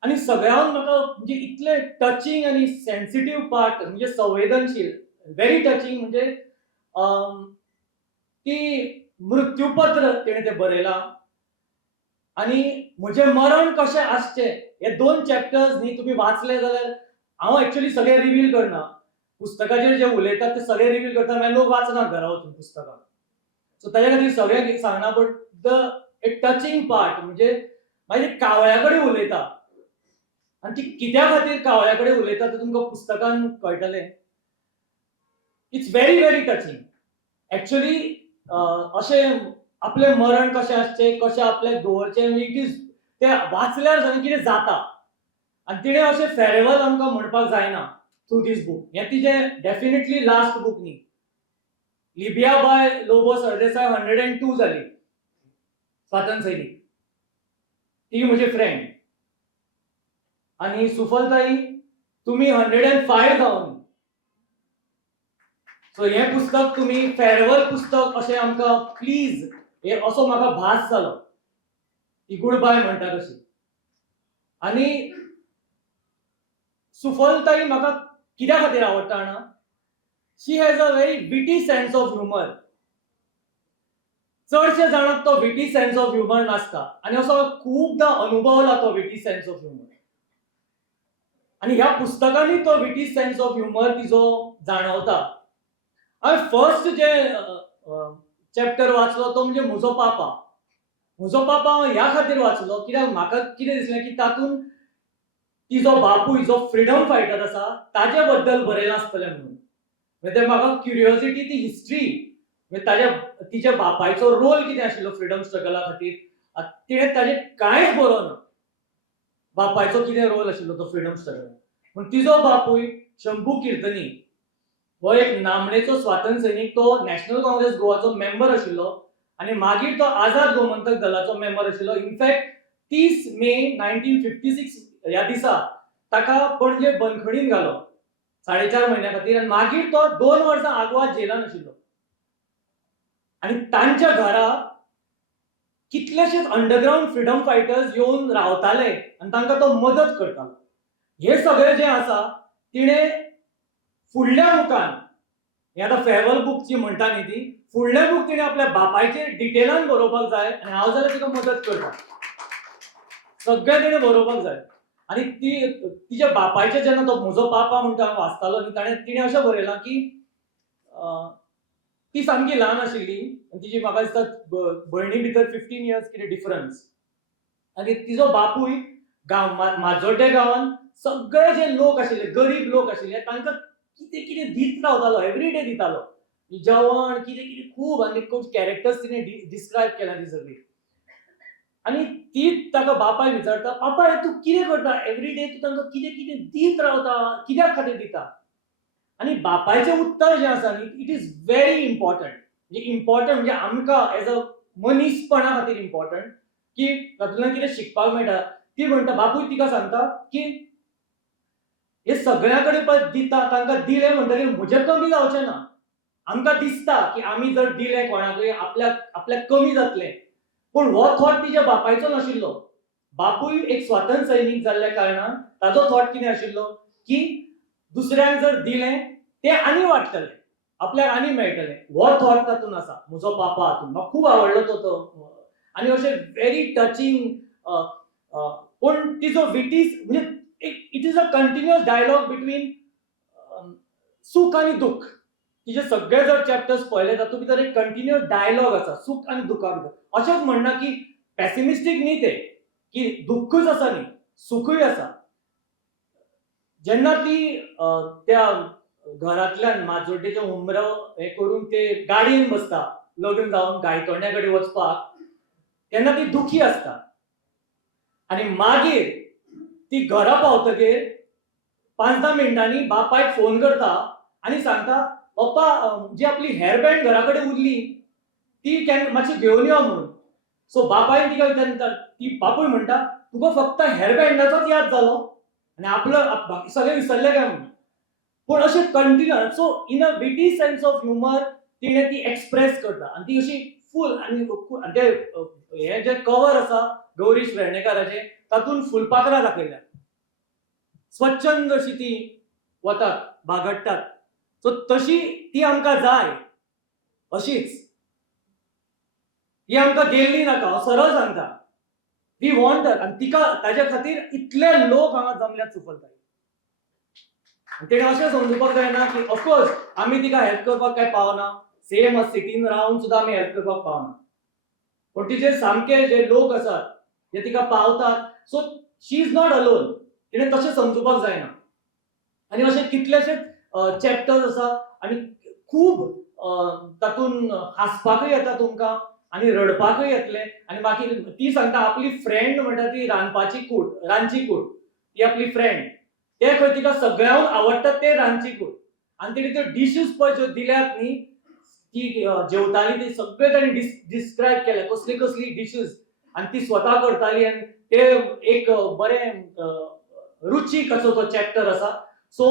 आणि सगळ्यांत म्हाका म्हणजे इतले टचिंग आणि सेन्सिटिव्ह पार्ट, म्हणजे संवेदनशील, व्हेरी टचिंग, म्हणजे ती मृत्यूपत्र तिणें तें बरयलां. आणि म्हजें मरण कशें आसचें हे 2 चॅप्टर्स न्ही तुमी वाचले जाल्यार, हांव एक्चुअली सगळें रिवील करना. पुस्तकाचेर जे उलयतात ते सगळें रिवील करता, मागीर लोक वाचनात घरा वचून पुस्तकां. सो ताच्या खातीर सगळें सांगना. बट एक टचिंग पार्ट म्हणजे मागीर कावळ्या कडेन उलयता आणि ती कित्या खातीर कावळ्या कडेन उलयता तें तुमकां पुस्तकान कळटलें. It's very very touching actually. अशें आपलें मरण कशें आसचें, कशें आपल्याक दवरचें, इट इज तें वाचल्यार जाणा कितें जाता. आनी तिणें अशें फेअरवेल आमकां म्हणपाक जायना थ्रू दीस बूक. हें तिजें डेफिनेटली लास्ट बूक न्ही. लिबिया बाय लोबो सरदेसाय 102 जाली, स्वातंत्र्य सैनीक. ती म्हजी फ्रेंड. आणि सुफलताई तुमी 105 जावन. सो हें पुस्तक तुमी फेअरवेल पुस्तक अशें आमकां प्लीज, हे असो म्हाका भास जालो ती गुड बाय म्हणटा तशी. आणि सुफलताई म्हाका कित्या खातीर आवडटा जाणा, she has a very witty sense of humour. चडशे जाणांक तो विटी सेन्स ऑफ ह्युमर नासता आणि असो खूबदां अनुभवला तो विटी सेन्स ऑफ ह्युमर. आणि ह्या पुस्तकांनी तो विटी सेन्स ऑफ ह्युमर तिजो जाणवता. हांवें फर्स्ट जे चॅप्टर वाचलो तो म्हणजे म्हजो पापा. म्हजो पापा हांव ह्या खातीर वाचलो कित्याक म्हाका कितें दिसलें की तातूंत तिजो बापूय जो फ्रीडम फायटर आसा ताजे बद्दल बरयलां आसतलें म्हणून. म्हणजे म्हाका क्युरियोसिटी, ती हिस्ट्री, म्हणजे तिच्या बापायचो रोल कितें आशिल्लो फ्रीडम स्ट्रगला खातीर, तिणें ताजें कांयच बरोवना. बापायचो कितें रोल आशिल्लो तो फ्रीडम स्ट्रगल. पूण तिजो बापूय शंभू किर्तनी हो एक नामनेचो स्वातंत्र्य सैनीक. तो नॅशनल काँग्रेस गोवाचो मेंबर आशिल्लो आणि मागीर तो आझाद गोमंतक दलाचो मेंबर आशिल्लो. इनफॅक्ट 30 मे 1956 ह्या दिसा ताका पणजे बंदखणीन घालो 4.5 म्हयन्या खातीर. आनी मागीर तो 2 वर्सां आग्वाद जेलान आशिल्लो. आणि तांच्या घरा कितलेशेच अंडरग्राउंड फ्रीडम फायटर्स येवन रावताले आणि तांकां तो मदत करतालो. हे सगळें जें आसा तिणें फुडल्या बुकान, हे आतां फेअरवेल बुक जी म्हणटा न्ही ती, फुडलें बूक तिणें आपल्या बापायचेर डिटेलान बरोवपाक जाय. आनी हांव जाल्यार तिका मदत करता. सगळें तिणें बरोवपाक जाय. आनी तिच्या बापायचें जेन्ना तो म्हजो पापा म्हणटा हांव वाचतालो न्ही, तिणें अशें बरयलां की ती सामकी ल्हान आशिल्ली आनी तिची म्हाका दिसता भयणी भितर 15 इयर्स कितें डिफरन्स. आनी तिजो बापूय माजोड्डे गांवांत सगळे जे लोक आशिल्ले, गरीब लोक आशिल्ले, तांकां कितें कितें दीत रावतालो, एवरीडे दितालो. जेवण कितें कितें खूब, आनी खूब कॅरेक्टर्स तिणें डिस्क्रायब केल्या ती सगळी. आनी ती ताका बापाय विचारता, पापा हे तूं कितें करता, एवरीडे तूं तांकां कितें कितें दीत रावता, कित्याक खातीर दिता? आनी बापायचें उत्तर जें आसा न्ही, इट इज व्हेरी इम्पॉर्टंट. म्हणजे इम्पॉर्टंट म्हणजे आमकां एज अ मनीसपणा खातीर इम्पॉर्टंट, की तातूंतल्यान कितें शिकपाक मेळटा. ती म्हणटा, बापूय तिका सांगता की हे सगळ्या कडेन पळय दिता, तांकां दिलें म्हणटकीर म्हजें कमी जावचें ना. आमकां दिसता की आमी जर दिलें कोणाकय आपल्याक कमी जातलें, पूण हो थॉट तिच्या बापायचो नाशिल्लो. बापूय एक स्वातंत्र्य सैनीक जाल्ल्या कारणान ताजो थॉट कितें आशिल्लो की दुसऱ्यांक जर दिलें तें आनी वाडटलें, आपल्याक आनी मेळटलें. हो थॉट तातूंत आसा म्हजो बापा हातूंत. म्हाका खूब आवडलो तो. आनी अशें व्हेरी टचिंग. पूण तिजो विटीस म्हणजे it is a continuous dialogue between सूख आनी दूख. तिचे सगळे जर चॅप्टर्स पळयले तातूंत भितर एक कंटिन्युअस डायलॉग आसा सूख आनी दुखा भितर. अशेंच म्हणना की पॅसिमिस्टीक न्ही ते, की दुःखच आसा न्ही, सुखूय आसा. जेन्ना ती त्या घरांतल्यान माजोड्डेचें उमरो हे करून ते गाडयेन बसता लग्न जावन गायतोंड्या कडेन वचपाक, तेन्ना ती दुखी आसता. आनी मागीर ती घरा पावतकीर 5-10 मिनटांनी बापायक फोन करता आनी सांगता, पप्पा जी आपली हेअर बँड घरा कडेन उरली ती मातशी घेवन यो म्हणून. सो बापायन तिका विचारता, ती बापूय म्हणटा, तुका फक्त हेअर बँडाचोच याद जालो आनी आपलं सगळें विसरलें काय म्हणून. पूण अशें कंटिन्युअस. सो इन अ विटी सेन्स ऑफ ह्युमर तिणें ती एक्सप्रेस करता आनी ती अशी फूल. आनी ते हे जे कवर आसा गौरीश वेर्णेकाराचें, तातूंत फुलपाखरां दाखयल्या, स्वच्छंद अशी ती वतात, बागडटात. सो तशी ती आमकां जाय, अशीच. ही आमकां गेल्ली नाका, हांव सरळ सांगता. We want her. आनी तिका ताच्या खातीर इतले लोक हांगा जमल्यात सुफलताई. तेणें अशें समजुपाक जायना की ऑफकोर्स आमी तिका हेल्प करपाक काय पावना, सेम सिटीन रावन सुद्दां आमी हेल्प करपाक पावना, पूण तिचे सामके जे लोक आसात जे तिका पावतात, so she is not alone. तिणें तशें समजुपाक जायना. आनी अशे कितलेशेच चॅप्टर्स आसा आनी खूब तातूंत हांसपाकूय येता तुमकां आनी रडपाकूय येतलें. आनी मागीर ती सांगता आपली फ्रेंड म्हणटा ती रांदची कूड, ती आपली फ्रेंड. ते खंय तिका सगळ्यांक आवडटा ते रांदची कूड. आनी तिणे त्यो डिशीज पळय ज्यो दिल्यात न्ही, ती जेवताली ती सगळे ताणें डिस्क्रायब केल्या, कसली कसली डिशीज. आनी ती स्वता करताली आनी ते एक बरें रुचीक असो तो चॅप्टर आसा. सो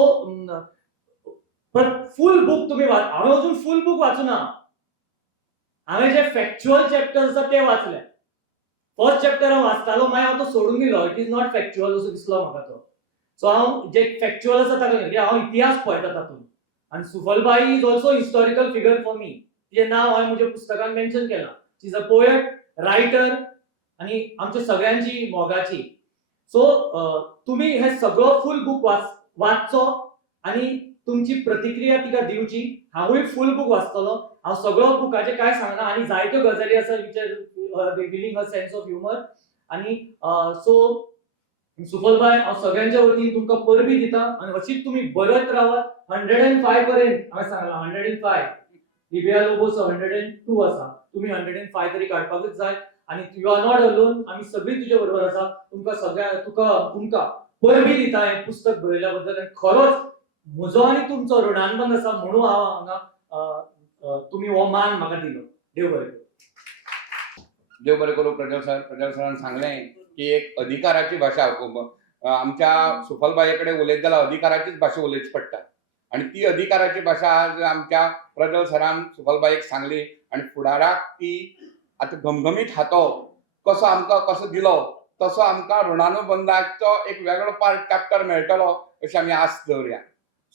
फूल बूक तुमी हांवें अजून फूल बूक वाचूना. हांवें जे फॅक्च्युअल चॅप्टर्स आसा ते वाचले. फर्स्ट चॅप्टर हांव वाचतालो, मागीर हांव तो सोडून दिलो. इट इज नॉट फॅक्च्युअल असो दिसलो म्हाका तो. सो हांव जे फॅक्च्युअल आसा ताका हांव इतिहास पळयता तातूंत. आनी Sufalbai is also historical figure for me. तिचें नांव हांवें म्हज्या पुस्तकांत मेन्शन केलां. She is a poet, writer आनी आमच्या सगळ्यांची मोगाची. सो तुमी हे सगळो फूल बूक वाचचो आनी तुमची प्रतिक्रिया तिका दिवची. हांवूय फूल बूक वाचतलो. हांव सगळो बुकाचें कांय सांगना आनी जायत्यो गजाली आसा which are revealing a sense of humour. आनी सो सुफलबाई, हांव सगळ्यांच्या वतीन तुमकां परबी दिता आनी अशीच तुमी बरत रावात. 105 पर्यंत हांवें सांगलां, 105. लिबिया लोबोस 102 आसा. तुमी 105 तरी काडपाकूच जाय. आनी यू आर नॉट अलोन. आमी सगळीं तुजे बरोबर आसा. तुमकां परबी दिता हें पुस्तक बरयल्या बद्दल. आनी खरोच म्हजो आनी तुमचो ऋणानुबंध आसा म्हणून हांव हांगा तुमी हो मान म्हाका दिलो. देव बरें करूं. देव बरें करूं. प्रज्वल सरान सांगलें की एक अधिकाराची भाशा आमच्या सुफलबाई कडेन उलयत जाल्यार अधिकाराचीच भाशा उलयची पडटा. आनी ती अधिकाराची भाशा आज आमच्या प्रज्वल सरान सुफलबाईक सांगली. आनी फुडाराक ती आतां घमघमीत हातो कसो आमकां कसो दिलो, तसो आमकां ऋणानुबंधाचो एक वेगळो पार्ट चॅप्टर मेळटलो अशी आमी आस्त दवरया.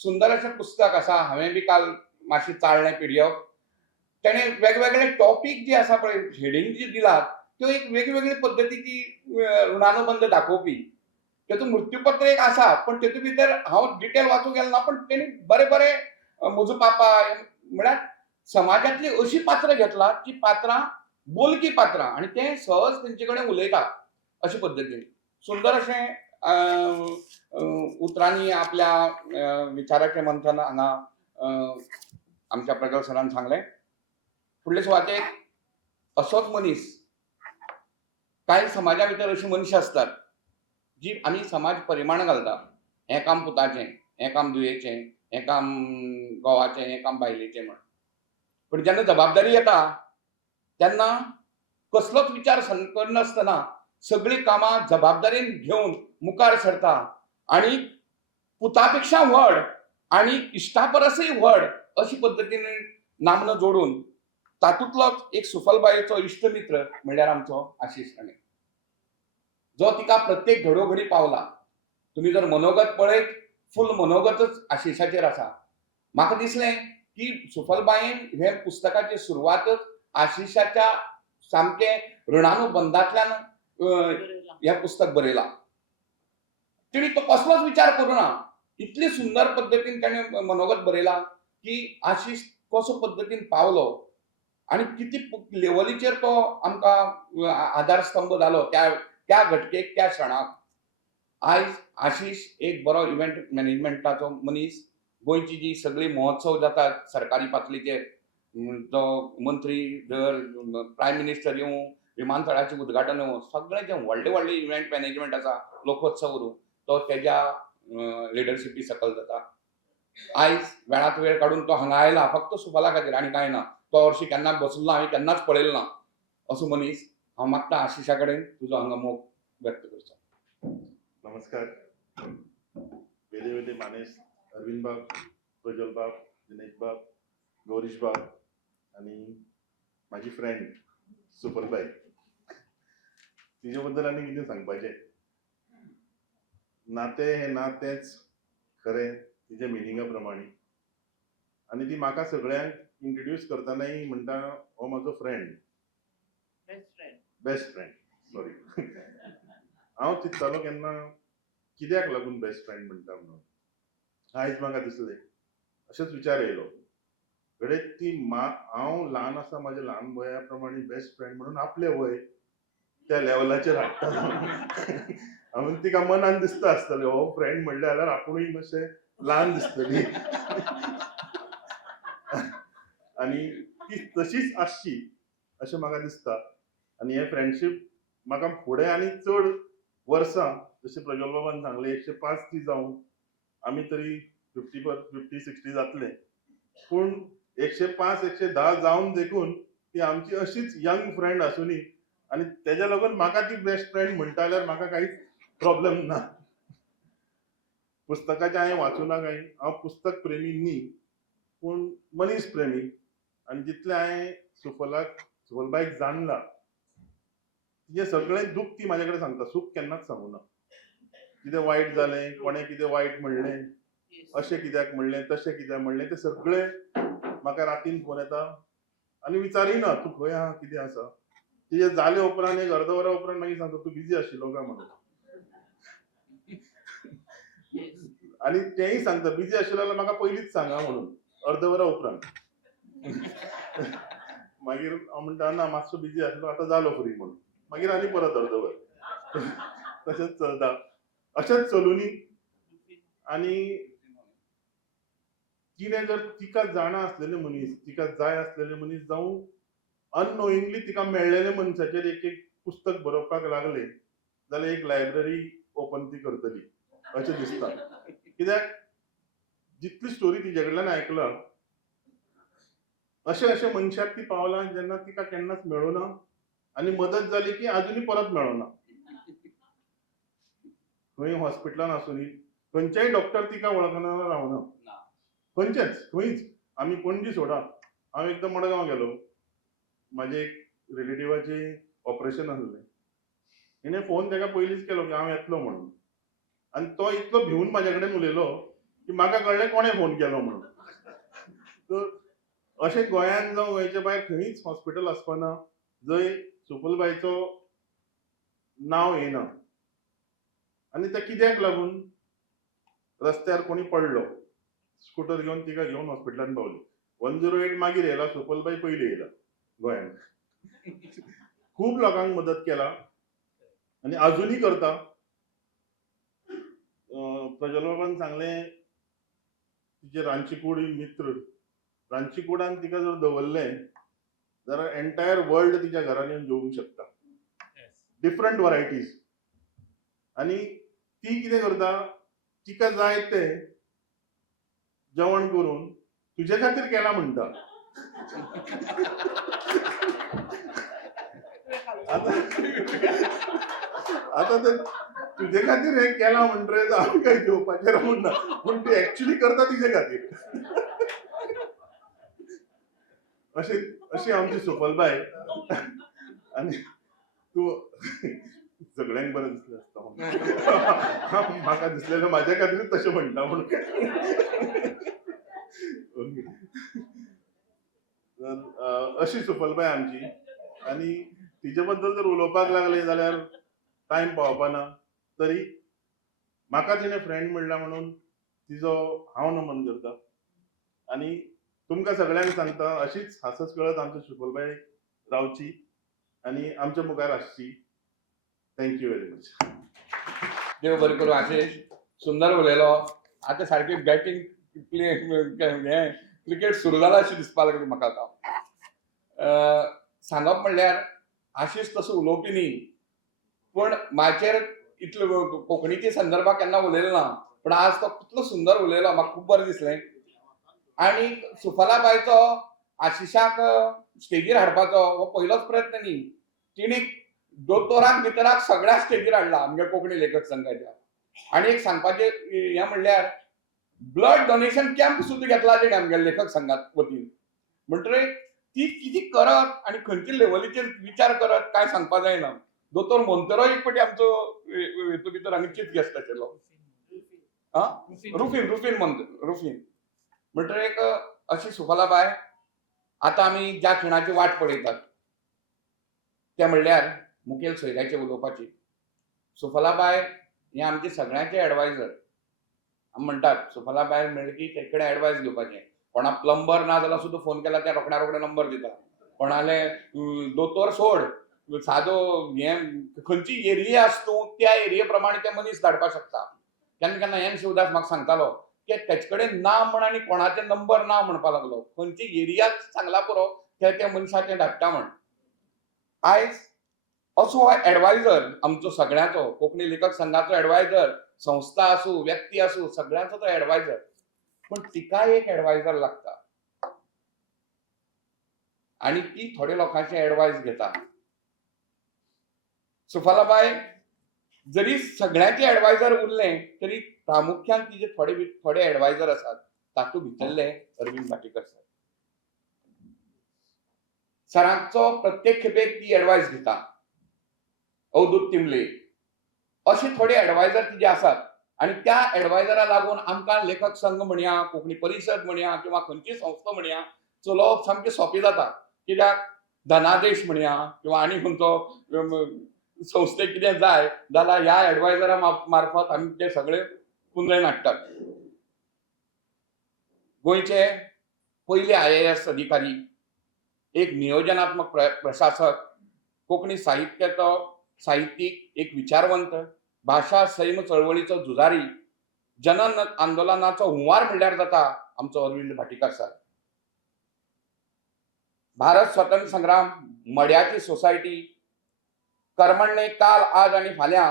सुंदर अशें पुस्तक आसा. हांवें बी काल मातशें चाळ्ळें PDF. तेणें वेगवेगळे टॉपीक जे आसा पळय, हेडींग जी दिलात, त्यो एक वेगवेगळे पद्दतीची ऋणानुबंध दाखोवपी. तेतूंत मृत्यूपत्र एक आसा, पण तेतूंत भितर हांव डिटेल वाचूंक गेलो ना, पण तेणी बरें बरें म्हजो पापा म्हळ्यार समाजातली अशी पात्र घेतला की पात्रां बोलकी पात्रां आणि ते सहज तेंचे कडेन उलयता अशे पद्दतीन सुंदर अशें उतरांनी आपल्या विचाराचें मंथन हांगा आमच्या प्रज्वल सरान सांगलें. फुडले सुवातेक असोच मनीस कांय समाजा भितर अशीं मनशां असतात जी आमी समाज परिमाण घालता. हें काम पुताचें, हें काम दुयेचें, हें काम घोवाचें, हें काम बायलेचें म्हण. पण जेन्ना जबाबदारी येता तेन्ना कसलोच विचार करनासतना सगळीं कामां जबाबदारेन घेवन मुखार सरता आनी पुता पेक्षा व्हड आनी इश्टा परसय व्हड अशे पद्दतीन नामन जोडून तातूंतलोच एक सुफलबायेचो इश्ट मित्र म्हणल्यार आमचो आशिश राणे, जो तिका प्रत्येक घडोघडी पावला. तुम्ही जर मनोगत पळयत फुल मनोगतच आशिशाचेर आसा. म्हाका दिसलें की सुफलबायेन हे पुस्तकाची सुरवातच आशिशाच्या सामके ऋणानुबंधांतल्यान हें पुस्तक बरयलां. तिणी तो कसलोच विचार करूना. इतली सुंदर पद्दतीन ताणें मनोगत बरयलां की आशिश कसो पद्दतीन पावलो आनी किती लेवलीचेर तो आमकां आधारस्तंभ जालो त्या घटकेक त्या क्षणाक. आयज आशिश एक बरो इव्हेंट मॅनेजमेंटाचो मनीस. गोंयची जी सगळी महोत्सव जातात सरकारी पातळीचेर, जो मंत्री जर प्रायम मिनिस्टर येवं, विमानतळाचें उद्घाटन येवं, सगळें जे व्हडले व्हडले इव्हेंट मॅनेजमेंट आसा लोकोत्सव व्हरून तो तेज्या लिडरशिपी सकयल जाता. आयज वेळांत वेळ काडून तो हांगा आयला फक्त सुफला खातीर आनी कांय ना. तो हरशीं केन्ना बसलो हांवें केन्नाच पळयलो ना असो मनीस. हांव मागता आशिशा कडेन तुजो हांगा मोग व्यक्त करचो. नमस्कार. वेले वेले मानेस अरविंद बाब, प्रज्वल बाब, दिनेश बाब, गौरीश बाब आणि माझी फ्रेंड सुफलबाई. तिचे बद्दल आनी कितें सांगपाचें. नातें हें नातेंच खरें तिच्या मिनिंगा प्रमाणे. आनी ती म्हाका सगळ्यांक इंट्रोड्यूस करतानाय म्हणटा हो म्हाजो फ्रेंड, बेस्ट फ्रेंड. सॉरी. हांव चिंततालो केन्ना कित्याक लागून बेस्ट फ्रेंड म्हणटा म्हणून. आयज म्हाका दिसलें, अशेंच विचार येयलो घडये ती हांव ल्हान आसा म्हाज्या ल्हान वया प्रमाणे बेस्ट फ्रेंड म्हणून आपलें वय त्या लेवलाचेर हाडटा. हांवें तिका मनान दिसता आसतलें हो फ्रेंड म्हणलें जाल्यार आपुणूय मातशें ल्हान दिसतली. आनी ती तशीच आसची अशें म्हाका दिसता. आनी हें फ्रेंडशीप म्हाका फुडें आनी चड वर्सां जशें प्रज्वल बाबान सांगलें 105 ती जावं आमी तरी 50-60 जातले, पूण 105 110 जावन देखून ती आमची अशीच यंग फ्रेंड आसुनी आनी तेज्या लागून म्हाका ती बेस्ट फ्रेंड म्हणटा जाल्यार म्हाका कांयच प्रॉब्लेम ना. पुस्तकाचें हांवें वाचूना काय, हांव पुस्तक प्रेमी न्ही पूण मनीस प्रेमी. आनी जितलें हांवें सुफलबाईक जाणला तिजें सगळें दूख ती म्हाजे कडेन सांगता. सूख केन्नाच सांगूना. कितें वायट जालें, कोणें कितें वायट म्हणलें, अशें कित्याक म्हणलें, तशें कित्याक म्हणलें, तें सगळें म्हाका रातीन फोन येता आनी विचारिना तूं खंय आहा, कितें आसा. तिजें जालें उपरांत एक अर्द वरा उपरांत मागीर सांगता तूं बिजी आशिल्लो काय म्हणून. आनी तेंय सांगता बिजी आशिल्लो जाल्यार म्हाका पयलींच सांगा म्हणून अर्द वरा उपरांत. मागीर हांव म्हणटा ना मातसो बिजी आसलो आतां जालो फ्री म्हणून. मागीर आनी परत अर्द वर. तशेंच चलता. अशेंच चलुनी. आनी कितें जर तिका जाणा आसलेले मनीस, तिका जाय आसलेले मनीस जावं अननोइंगली तिका मेळ्ळेले मनशाचेर एक एक पुस्तक बरोवपाक लागले जाल्यार एक लायब्ररी ओपन ती करतली अशें दिसता. कित्याक जितली स्टोरी तिचे कडल्यान आयकलां अशें अशें मनशाक ती पावलां जेन्ना तिका केन्नाच मेळूना आनी मदत जाली की आजुनी परत मेळोना. खंय हॉस्पिटलान आसुनी खंयचेय डॉक्टर तिका वळखना रावना. खंयचेच खंयच. आमी पणजी सोडा, हांव एकदां मडगांव गेलो. म्हाजे एक रिलेटिवाचें ऑपरेशन आसलें. हिणें फोन तेका पयलींच केलो की हांव येतलो म्हणून. आनी तो इतलो भिवून म्हाजे कडेन उलयलो की म्हाका कळ्ळें कोणें फोन केलो म्हणून. तर अशें गोंयान जावं गोंयच्या भायर खंयच हॉस्पिटल आसपाना जंय सुफलबाईचो नांव येयना. आनी तें कित्याक लागून रस्त्यार कोणी पडलो, स्कूटर घेवन तिका घेवन हॉस्पिटलान पावली. 108 मागीर येयला, सुपलबाई पयलीं येयला गोंयांत. खूब लोकांक मदत केला आनी अजुनूय करता. प्रज्वल बाबान सांगलें तिचे रांदचीकूड मित्र, रांदचीकुडान तिका जर दवरलें जाल्यार एंटायर वर्ल्ड तिच्या घरान येवन जेवंक शकता, डिफरंट वरायटीज. आनी ती कितें करता, तिका जाय तें जेवण करून तुजे खातीर केलां म्हणटा. आतां ते तुजे खातीर हें केलां म्हणटरेच हांव काय जेवपाचें रावूंक ना, पूण ती एक्चुअली करता तिजे खातीर. अशी आमची सुपलबाय. आनी तूं सगळ्यांक बरें दिसलें आसता. म्हाका दिसलेलें म्हाज्या खातीरच तशें म्हणटा म्हणून. अशी सुपलबाय आमची. आनी तिचे बद्दल जर उलोवपाक लागले जाल्यार टायम पावपाना. तरी म्हाका तिणें फ्रेंड म्हणला म्हणून तिजो हांव नमन करता. आनी तुमकां सगळ्यांक सांगता, अशीच हांसत खेळत आमची सुपलबाय रावची आनी आमच्या मुखार आसची. Thank you very much. देव बरें करूं. आशिश सुंदर उलयलो. आतां सारकी बॅटींग प्ले हें क्रिकेट सुरू जाला अशें दिसपा लागलें म्हाका आतां. सांगप म्हणल्यार आशिश तसो उलोवपी न्ही, पूण म्हाजेर इतलो कोंकणीच्या संदर्भात केन्ना उलयलो ना, पूण आज तो कितलो सुंदर उलयलो, म्हाका खूब बरें दिसलें. आनी सुफलाबायचो आशिशाक स्टेजीर हाडपाचो हो पयलोच प्रयत्न न्ही. तिणे दोतोराक भितराक सगळ्या स्टेजीर हाडला आमगे कोंकणी लेखक संघाच्या. आनी एक सांगपाचें हें म्हणल्यार ब्लड डोनेशन कॅम्प सुद्दां घेतला तेणे आमगे लेखक संघात वतीन. म्हणटकीर ती कितें करत आनी खंयच्या लेवलीचेर विचार करत काय सांगपा जायना. दोतोर मोंतेरो एक फावटी आमचो हेतू भितर हांगा चीफ गेस्ट आशिल्लो. रुफीन म्हणटकीर अशी सुफलाबाय. आतां आमी ज्या खिणाची वाट पळयतात ते म्हणल्यार मुखेल सोयऱ्याचेर उलोवपाची. सुफलाबाय हे आमचे सगळ्यांचे एडवायझर. आमी म्हणटात सुफलाबाय म्हणले की ते कडेन एडवायस घेवपाचें. कोणा प्लंबर ना जाल्यार सुद्दां फोन केला ते रोखड्या नंबर दिता. कोणाले दोतोर सोड, सादो हें खंयची एरिया आसा तूं त्या एरिये प्रमाणे ते मनीस धाडपाक शकता. केन्ना केन्ना एम शिवदास म्हाका सांगतालो की तेचे कडेन ना म्हण आनी कोणाचे नंबर ना म्हणपा लागलो. खंयची एरिया सांगला पुरो त्या मनशाचें धाडटा म्हण. आयज असो हो एडवायझर आमचो सगळ्यांचो, कोंकणी लेखक संघाचो एडवायझर, संस्था आसूं व्यक्ती आसूं सगळ्यांचो तो एडवायझर. पूण तिकाय एक एडवायझर लागता आनी ती थोड्या लोकांचे एडवायस घेता. सुफलाबाय जरी सगळ्यांचे एडवायझर उरले तरी प्रामुख्यान तिचे थोडे एडवायझर आसात. तातूंत भितरले अरविंद भाटीकर सर. सरांचो प्रत्येक खेपेक ती एडवायस घेता. अवधूत तिंबले असे थोडे एडवायझर तिचे आसात. आनी त्या एडवायझरा लागून आमकां लेखक संघ म्हणया, कोंकणी परिशद म्हणया किंवा खंयची संस्था म्हणया चलोवप सामकें सोंपें जाता. कित्याक धनादेश म्हणया किंवा आनी खंयचो संस्थेक कितें जाय जाल्यार ह्या एडवायझरा मार्फत आमी ते सगळे कुंदळेन हाडटात. गोंयचे पयले IAS अधिकारी, एक नियोजनात्मक प्रशासक, कोंकणी साहित्याचो साहित्यीक, एक विचारवंत, भाषा सैम चळवळीचो झुजारी, जन आंदोलनाचो हुंवार म्हणल्यार जाता आमचो अरविंद भाटीकर सर. भारत स्वतंत्र संग्राम, मड्याची सोसायटी, कर्मण्ये, काल, आज आनी फाल्यां,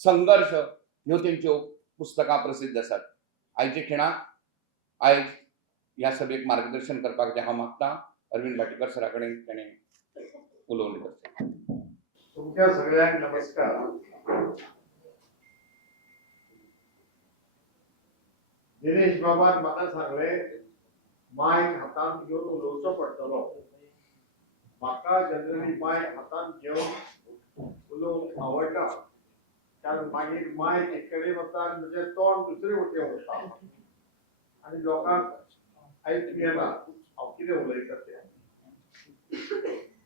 संघर्ष ह्यो तेंच्यो पुस्तकां प्रसिद्ध आसात. आयचे खिणाक आयज ह्या सभेक मार्गदर्शन करपाक हांव मागतां. अरविंद भाटीकर सरा कडेन तेणें उलोवणी करचें. तुमच्या सगळ्यांक नमस्कार. दिनेश बाबान म्हाका सांगलें मायक हातांत घेवन उलोवचो पडटलो. म्हाका जनरली मायक हातांत घेवन उलोवंक आवडटा, कारण मागीर मायक एक कडेन वता आनी म्हजें तोंड दुसरे वटेन वता आनी लोकांक आयकूंक येना हांव कितें उलयता तें.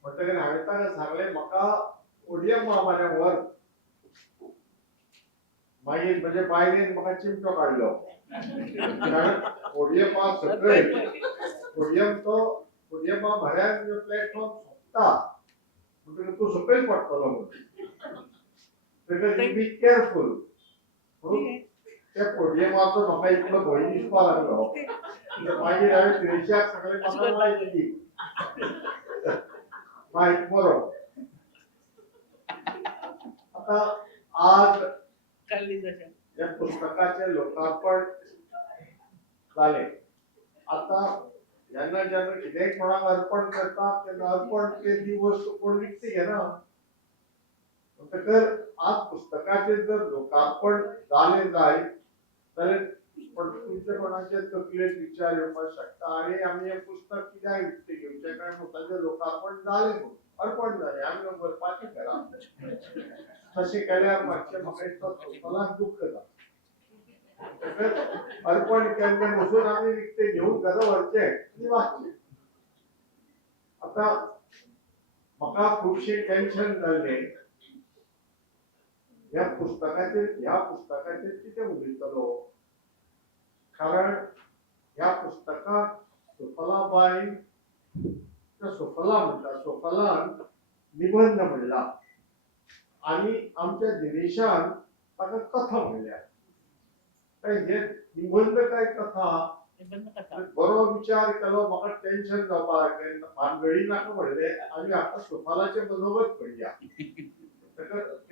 म्हणटकीर हांवें ताका सांगलें म्हाका ओडियम महामान्या व्हर. मागीर म्हणजे बायलेन म्हाका चिमटो काडलो कारण पोडियमा सकयल पोडियमा म्हऱ्यान प्लॅटफॉर्म सोंपता म्हणटकीर तूं सकयल पडटलो म्हणून बी केअरफूल त्या पोडियमाचो म्हाका इतलो भंय दिसपा लागलो मागीर हांवें त्रेशाक सगळें म्हाका माहिती दी माहीत बरो आता आज या पुस्तकाचे लोकार्पण झाले आता जेन्ना जेन्ना कितेंय कोणाक अर्पण करता तेन्ना अर्पण ते दिवस कोण विकती घेना म्हणटकर आज पुस्तकाचे जर लोकार्पण जाले जायत जाल्यार तुमचे कोणाचे तकलेत विचार येवपाक शकता आणि आमी हें पुस्तक कित्याक विकतें घेवचें काय ताचें लोकार्पण जालें म्हणून अर्पण जालें आमी बरपाचें करा तशें केल्यार मातशें म्हाका दिसता स्वताक दुख्ख जाता अर्पण केल्लें वचून आमी विकतें घेवन घरा व्हरचें आनी वाचचें आतां म्हाका खुबशें टेन्शन जाल्लें ह्या पुस्तकाचेर कितें उलयतलो कारण ह्या पुस्तकाक सुफलाबाईन सुफलान निबंध म्हणला आणि आमच्या दिनेशान ताका कथा म्हणल्या हे निबंध काय कथा बरो विचार केलो म्हाका टेन्शन जावपा लागलें भानगडी नाका म्हणलें आमी आतां सुफलाचें मनोगत पळया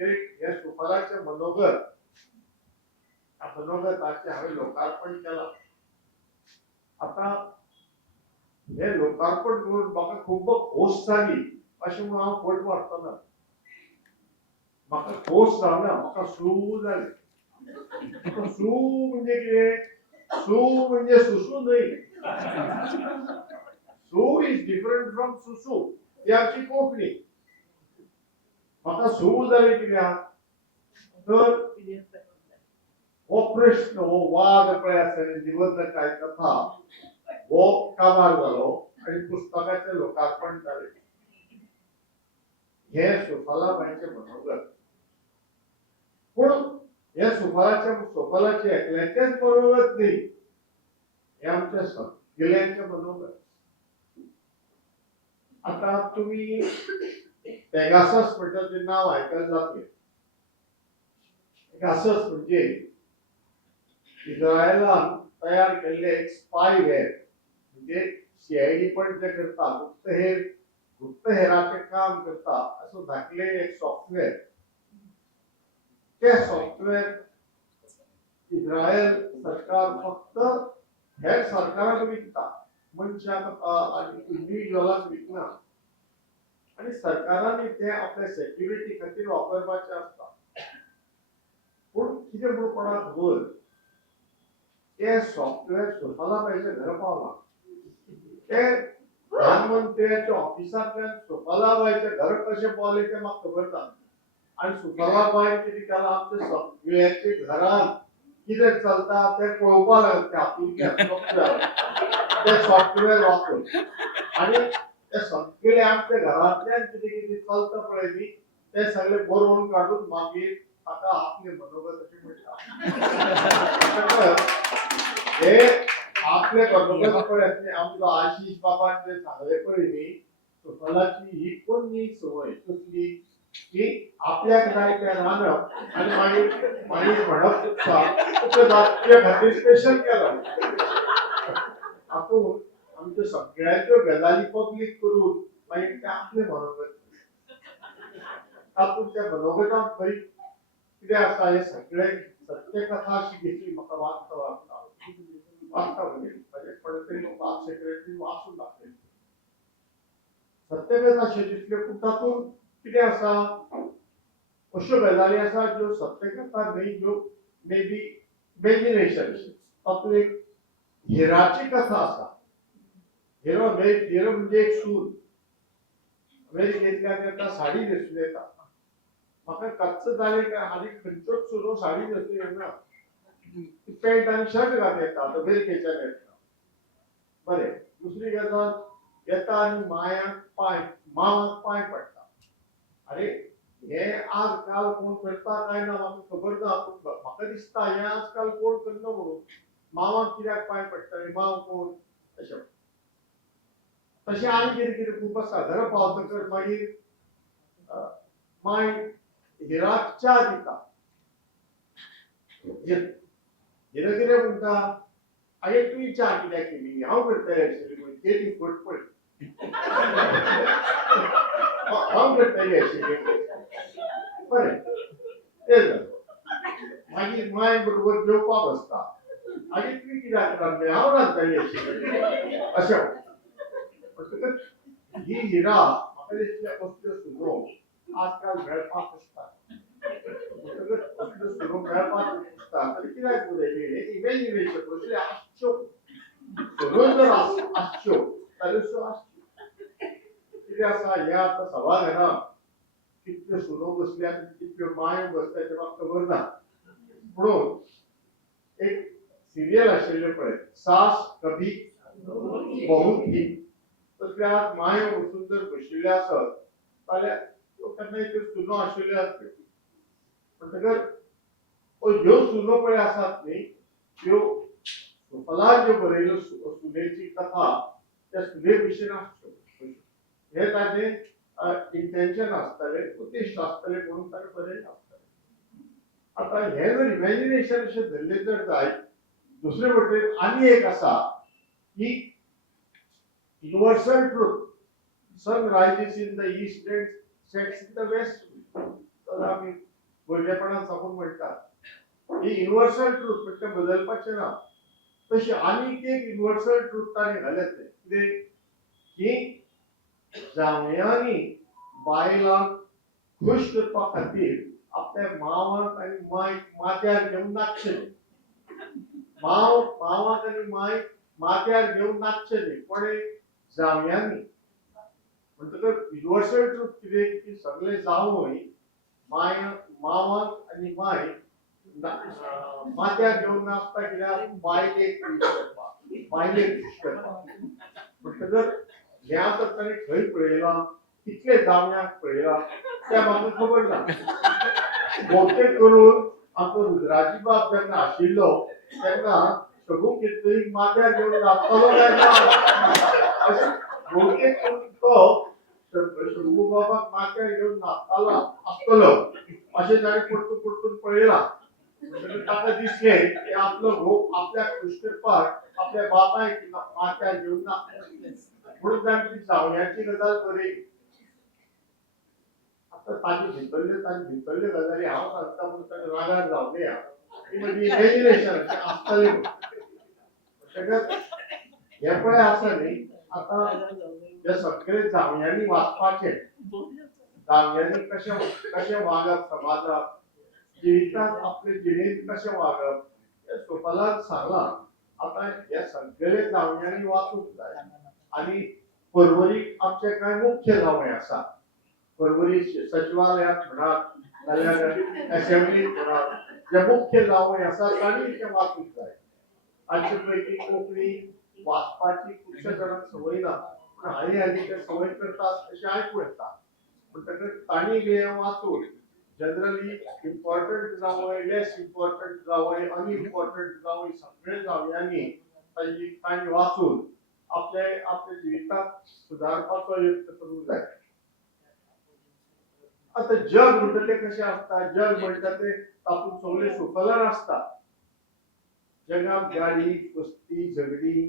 हे सुफलाचें मनोगत मनोगताचें हांवें लोकार्पण केलां आता हे लोकार्पण करून म्हाका खूब खोस जाली अशें म्हणून हांव फट मारतना म्हाका खोस जावना म्हाका सू जालें सू म्हणजे कितें सू म्हणजे सुसू न्हय सू इज डिफरंट फ्रॉम सुसू ती आमची कोंकणी म्हाका सू जालें कित्याक तर हो प्रश्न हो वाद पळय आसा निबंध काय कथा हो काबार जालो आनी पुस्तकाचें लोकार्पण जालें हे सुफलाबाईचें मनोगत पूण हे सुफलाचें एकल्याचेंच मनोगत न्ही हे आमच्या सगळ्यांचें मनोगत आतां तुमी पेगासस म्हणटा तें नांव आयकलां जातलें पेगासस म्हणजे इस्रायलान तयार केल्ले एक स्पायवेअर म्हणजे सीआयडी पण जे करता गुप्तहेराचें काम करता असं धाकलें एक सॉफ्टवेअर ते सॉफ्टवेअर इस्रायल सरकार फक्त हेर सरकाराक विकता मनशाक आनी इंडिव्हिज्युअलाक विकना आनी सरकारांनी ते आपल्या सेक्युरिटी खातीर वापरपाचें आसता पूण कितें म्हूण कोणाक खबर ते सॉफ्टवेअर सुफलाबाईच्या घरा पावला ते प्रधानमंत्र्याच्या ऑफिसांतल्यान सुफलाबाईच्या घर कशें पावले ते म्हाका खबर ना आनी सुफलाबाई कितें केलां आमच्या सगळ्याच्या घरांत कितें चलता तें पळोवपा लागलें त्या हातूंतल्यान ते सॉफ्टवेअर वापरून आनी ते सगळे आमच्या घरांतल्यान कितें कितें चलता पळय न्ही ते सगळे बरोवन काडून मागीर ताका आपले मनोगत अशें म्हणटा हे आपले मनोगत पळय आमचो आशिष बाबान जे सांगले पळय न्ही सुफलाची ही कोणी संवय कसली की आपल्याक जाय तें रांदप आनी मागीर म्हणप तुजे खातीर स्पेशल केलो हातूंत आमच्यो सगळ्यांच्यो गजाली पब्लीक करून मागीर ते आपले मनोगत तातूंत त्या मनोगतांत खंय कितें आसा हे सगळे सत्य कथा अशी घेतली म्हाका वाचता म्हणजे कोणे तरी बाप सेक्रेटरी वाचून दाखयली सत्य कथा अशें दिसल्यो पूण तातूंत कितें आसा अश्यो गजाली आसा ज्यो सत्य कथा न्हय ज्यो मे बी इमॅजिनेशन तातूंत एक हिराची कथा आसा हिरो म्हणजे एक सूर अमेरिकेंतल्यान येता साडी न्हेसून येता म्हाका कच्च जालें काय हालीं खंयच्योच सुरो साडी न्हेसून येना पॅन्ट आनी शर्ट घालून येतात अमेरिकेच्यान येता बरें दुसरी गजाल येता आनी मांवाक पांय पडटा अरे हे आजकाल कोण करता काय ना म्हाका खबर ना पूण म्हाका दिसता हे आजकाल कोण करना म्हणून मांवाक कित्याक पांय पडटले मांव कोण अशें तशें आनी कितें कितें खूब आसा घरा पावतकर मागीर माय हिराक च्या दिता हिरा कितें म्हणटा आगे तुवें च्या कित्याक केली हांव करतलें आशिल्ली म्हूण केली फटफट हांव करतली आशिल्ली बरें तें जालें मागीर माय बरोबर जेवपाक बसता आगे तुवें कित्याक रांदलें हांव रांदतली आशिल्ली अशें म्हणटकच ही हिरा म्हाका दिसता असल्यो सुनो आजकाल मेळपाक आसता म्हणटकच असल्यो सुनो मेळपाक आसता तरी कित्याक उलयली हे इमॅजिनेशन असले आसच्यो सुनो जर आसच्यो जाल्यार त्यो आसच्यो कितें आसा हे आतां सभाघरांत कितल्यो सुनो बसल्यात कितल्यो मांयो बसल्यात तें म्हाका खबर ना म्हणून एक सिरियल आशिल्लें पळय सास कभी बहू थी तसल्या मांयो वचून जर बशिल्ल्यो आसत जाल्यार त्यो केन्नाय त्यो सुनो आशिल्ल्यो आसल्यो म्हणटकच ह्यो सुनो पळय आसात न्ही त्यो सुफलान ज्यो बरयल्यो सुनेची कथा त्या सुने विशीं आसच्यो हे ताजें इंटेन्शन आसतलें उद्दिश्ट आसतलें म्हणून ताणें बरयलें आसतलें आतां हें जर इमॅजिनेशन अशें धरलें जर जायत दुसरे वटेन आनी एक आसा की universal truth. Sun rises in the east and sets in the west. तर आम्ही भुरगेपणांत साकून म्हणटात ही युनिवर्सल ट्रूथ म्हणजे बदलपाचें ना तशी आनीक एक युनिवर्सल ट्रूथ ताणें घालें तें कितें की जावयांनी बायलांक खुश करपा खातीर आपल्या मांवाक आनी मांयक माथ्यार घेवन नाचचें मांवाक आनी मांयक माथ्यार घेवन नाचचें न्ही कोणें जावयांनी म्हणटकच युनिवर्सल ट्रूथ कितें की सगळे जावय मांवाक आनी मांयक माथ्यार घेवन नाचता कित्याक बायलेक खुश करपाक बायलेक खुश करपाक म्हणटकच हें आतां ताणें खंय पळयलां कितले जावयांक पळयलां तें म्हाका खबर ना भोवतेक करून आमचो रुद्राजी बाब जेन्ना आशिल्लो तेन्ना शगू कीर्तनीक माथ्यार घेवन नाचतालो काय ना भोवतेक करून तो शंभू बाबाक माथ्यार घेवन नाचतालो आसतलो अशें ताणें परतून परतून पळयलां म्हणटकच ताका दिसलें की आपलो घोव आपल्याक खुश करपाक आपल्या बापायक माथ्यार घेवन नाचता म्हणून ताणें ती जावयांची गजाल बरयली आतां ताजे भितरल्यो गजाली हांव सांगता म्हणून ताणें रागार जावंक ना ती म्हजी इमॅजिनेशन आसतलें म्हणटकच हे पळय आसा न्ही आतां हे सगळे जावयांनी वाचपाचें जावयांनी कशें वागप समाजात जिवितांत आपले जिणेंत कशें वागप हें सुफलान सांगलां आतां हे सगळे जावयांनी वाचूंक जाय आनी पर्वरीक आमचे कांय मुख्य जावय आसा पर्वरी सचिवालयांत म्हणात नाल्यार असेंब्लींत म्हणात जे मुख्य जावय आसा तांणी तें वाचूंक जाय तांचे पैकी कोंकणी वाचपाची खुबशे जाणांक संवय ना पूण हालीं ते संवय करतात अशें आयकूं येता म्हणटकच तांणी हें वाचून जनरली इम्पॉर्टंट जावय लेस इम्पॉर्टंट जावय अनइम्पॉर्टंट जावय सगळे जावयांनी तांची काणी वाचून आपल्या जिवितांत सुदारपाचो यत्न करूंक जाय आतां जग म्हणटा तें कशें आसता जग म्हणटा तें तातूंत सगळें सुफलान आसता जगांत गाडी कुस्ती झगडी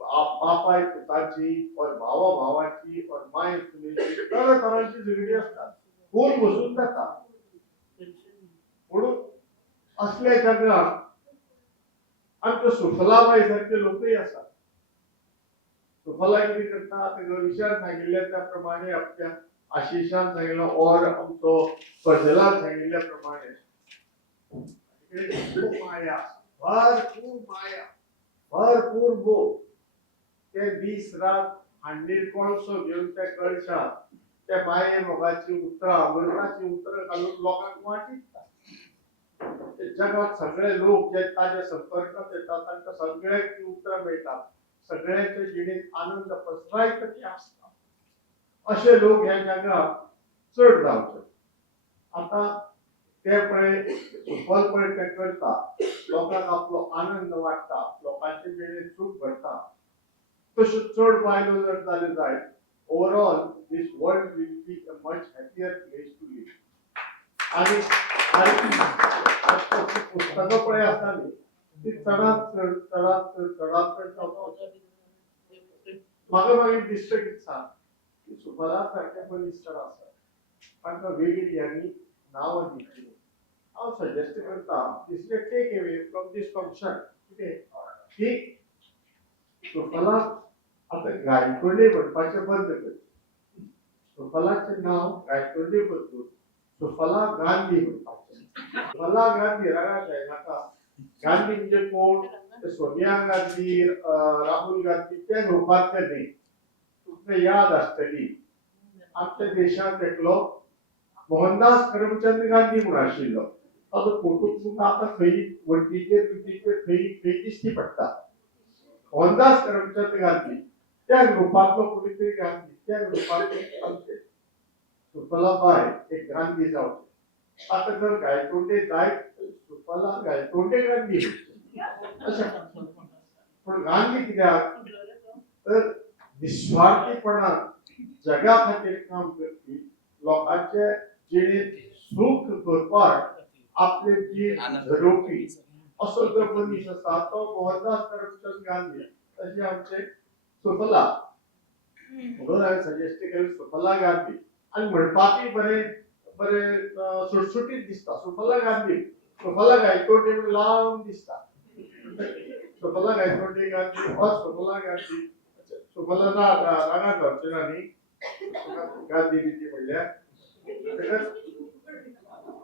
बापाय पुताची और भावा भावाची और माय सुनेची तरांची झगडी आसतात कोण बसून जाता म्हणून असल्या जगांत आमचे सुफलाबाई सारखे लोकय आसात सुफला कितें करता आतां विचार सांगिल्ल्या त्या प्रमाणे आपल्या आशिशान सांगिल्लो और आमचो फजलान सांगिल्ल्या प्रमाणे खूब माया भरपूर मोग ते दीस रात हांडीर कोळसो घेवन त्या कळशात त्या माये मोगाची उतरां अमृताची उतरां घालून लोकांक वाटिता जगात सगळे लोक जे ताज्या संपर्कांत येतात तांकां सगळ्यांक ती उतरां मेळटात सगळ्यांच्या जिणेंत आनंद पसरायता ती आसता अशे लोक ह्या जगात चड जावचे आता ते पळय सुफल पळय ते करता, लोकांक आपलो आनंद वाटता, लोकांचे वेळेत सूख भरता, तश्यो चड बायलो जर जाल्यो जायत, overall this world will be a much happier place to live. आणि पुस्तकां पळय आसताली ती चडांत चड जावपाक म्हाका मागीर दिसता कितें की सुफला सारके बलिश्ट आसा तांकां वेगवेगळ्यांनी नांवां दिवची. हांव सजेस्ट करता दिसले take away from these function कितें की सुफला आतां गायतोंडे म्हणपाचें बंद कर. सुफलाचें नांव गायतोंडे बदलून सुफला गांधी म्हणपाचें. सुफला गांधी रागाक जायनाका. गांधी म्हणजे कोण? ते सोनिया गांधी, राहुल गांधी त्या ग्रुपांतले न्ही. तुमकां याद आसतली आमच्या देशांत एकलो मोहनदास करमचंद गांधी म्हूण आशिल्लो. ताचो फोटो तुमकां आतां खंय वण्टीचेर बिटीचेर खंय दिश्टी पडटा. मोहनदास करमचंद गांधी त्या ग्रुपांतलो कोणी तरी गांधी, त्या ग्रुपांतलो आमचे सुफलाबाई एक गांधी जावचे. आता जर गायतोंडे जायत सुफला गायतोंडे गांधी अशें. पूण गांधी कित्याक तर निस्वार्थीपणान जगा खातीर काम करपी, लोकांचे जिणेंत सूख करपाक आपले जीव झरोवपी असो जो मनीस आसा तो मोहनदास करमचंद गांधी. तशें आमचे सुफला, म्हणून हांवें सजेस्ट केलें सुफला गांधी. आनी म्हणपाकय बरें बरें सुटसुटीत दिसता. सुफला गांधी, सुफला गायतोंडे म्हूण लांब दिसता. सुफला गायतोंडे गांधी हो सुफला गांधी. सुफला रागार जावचें ना न्ही गांधी बिधी म्हणल्यार.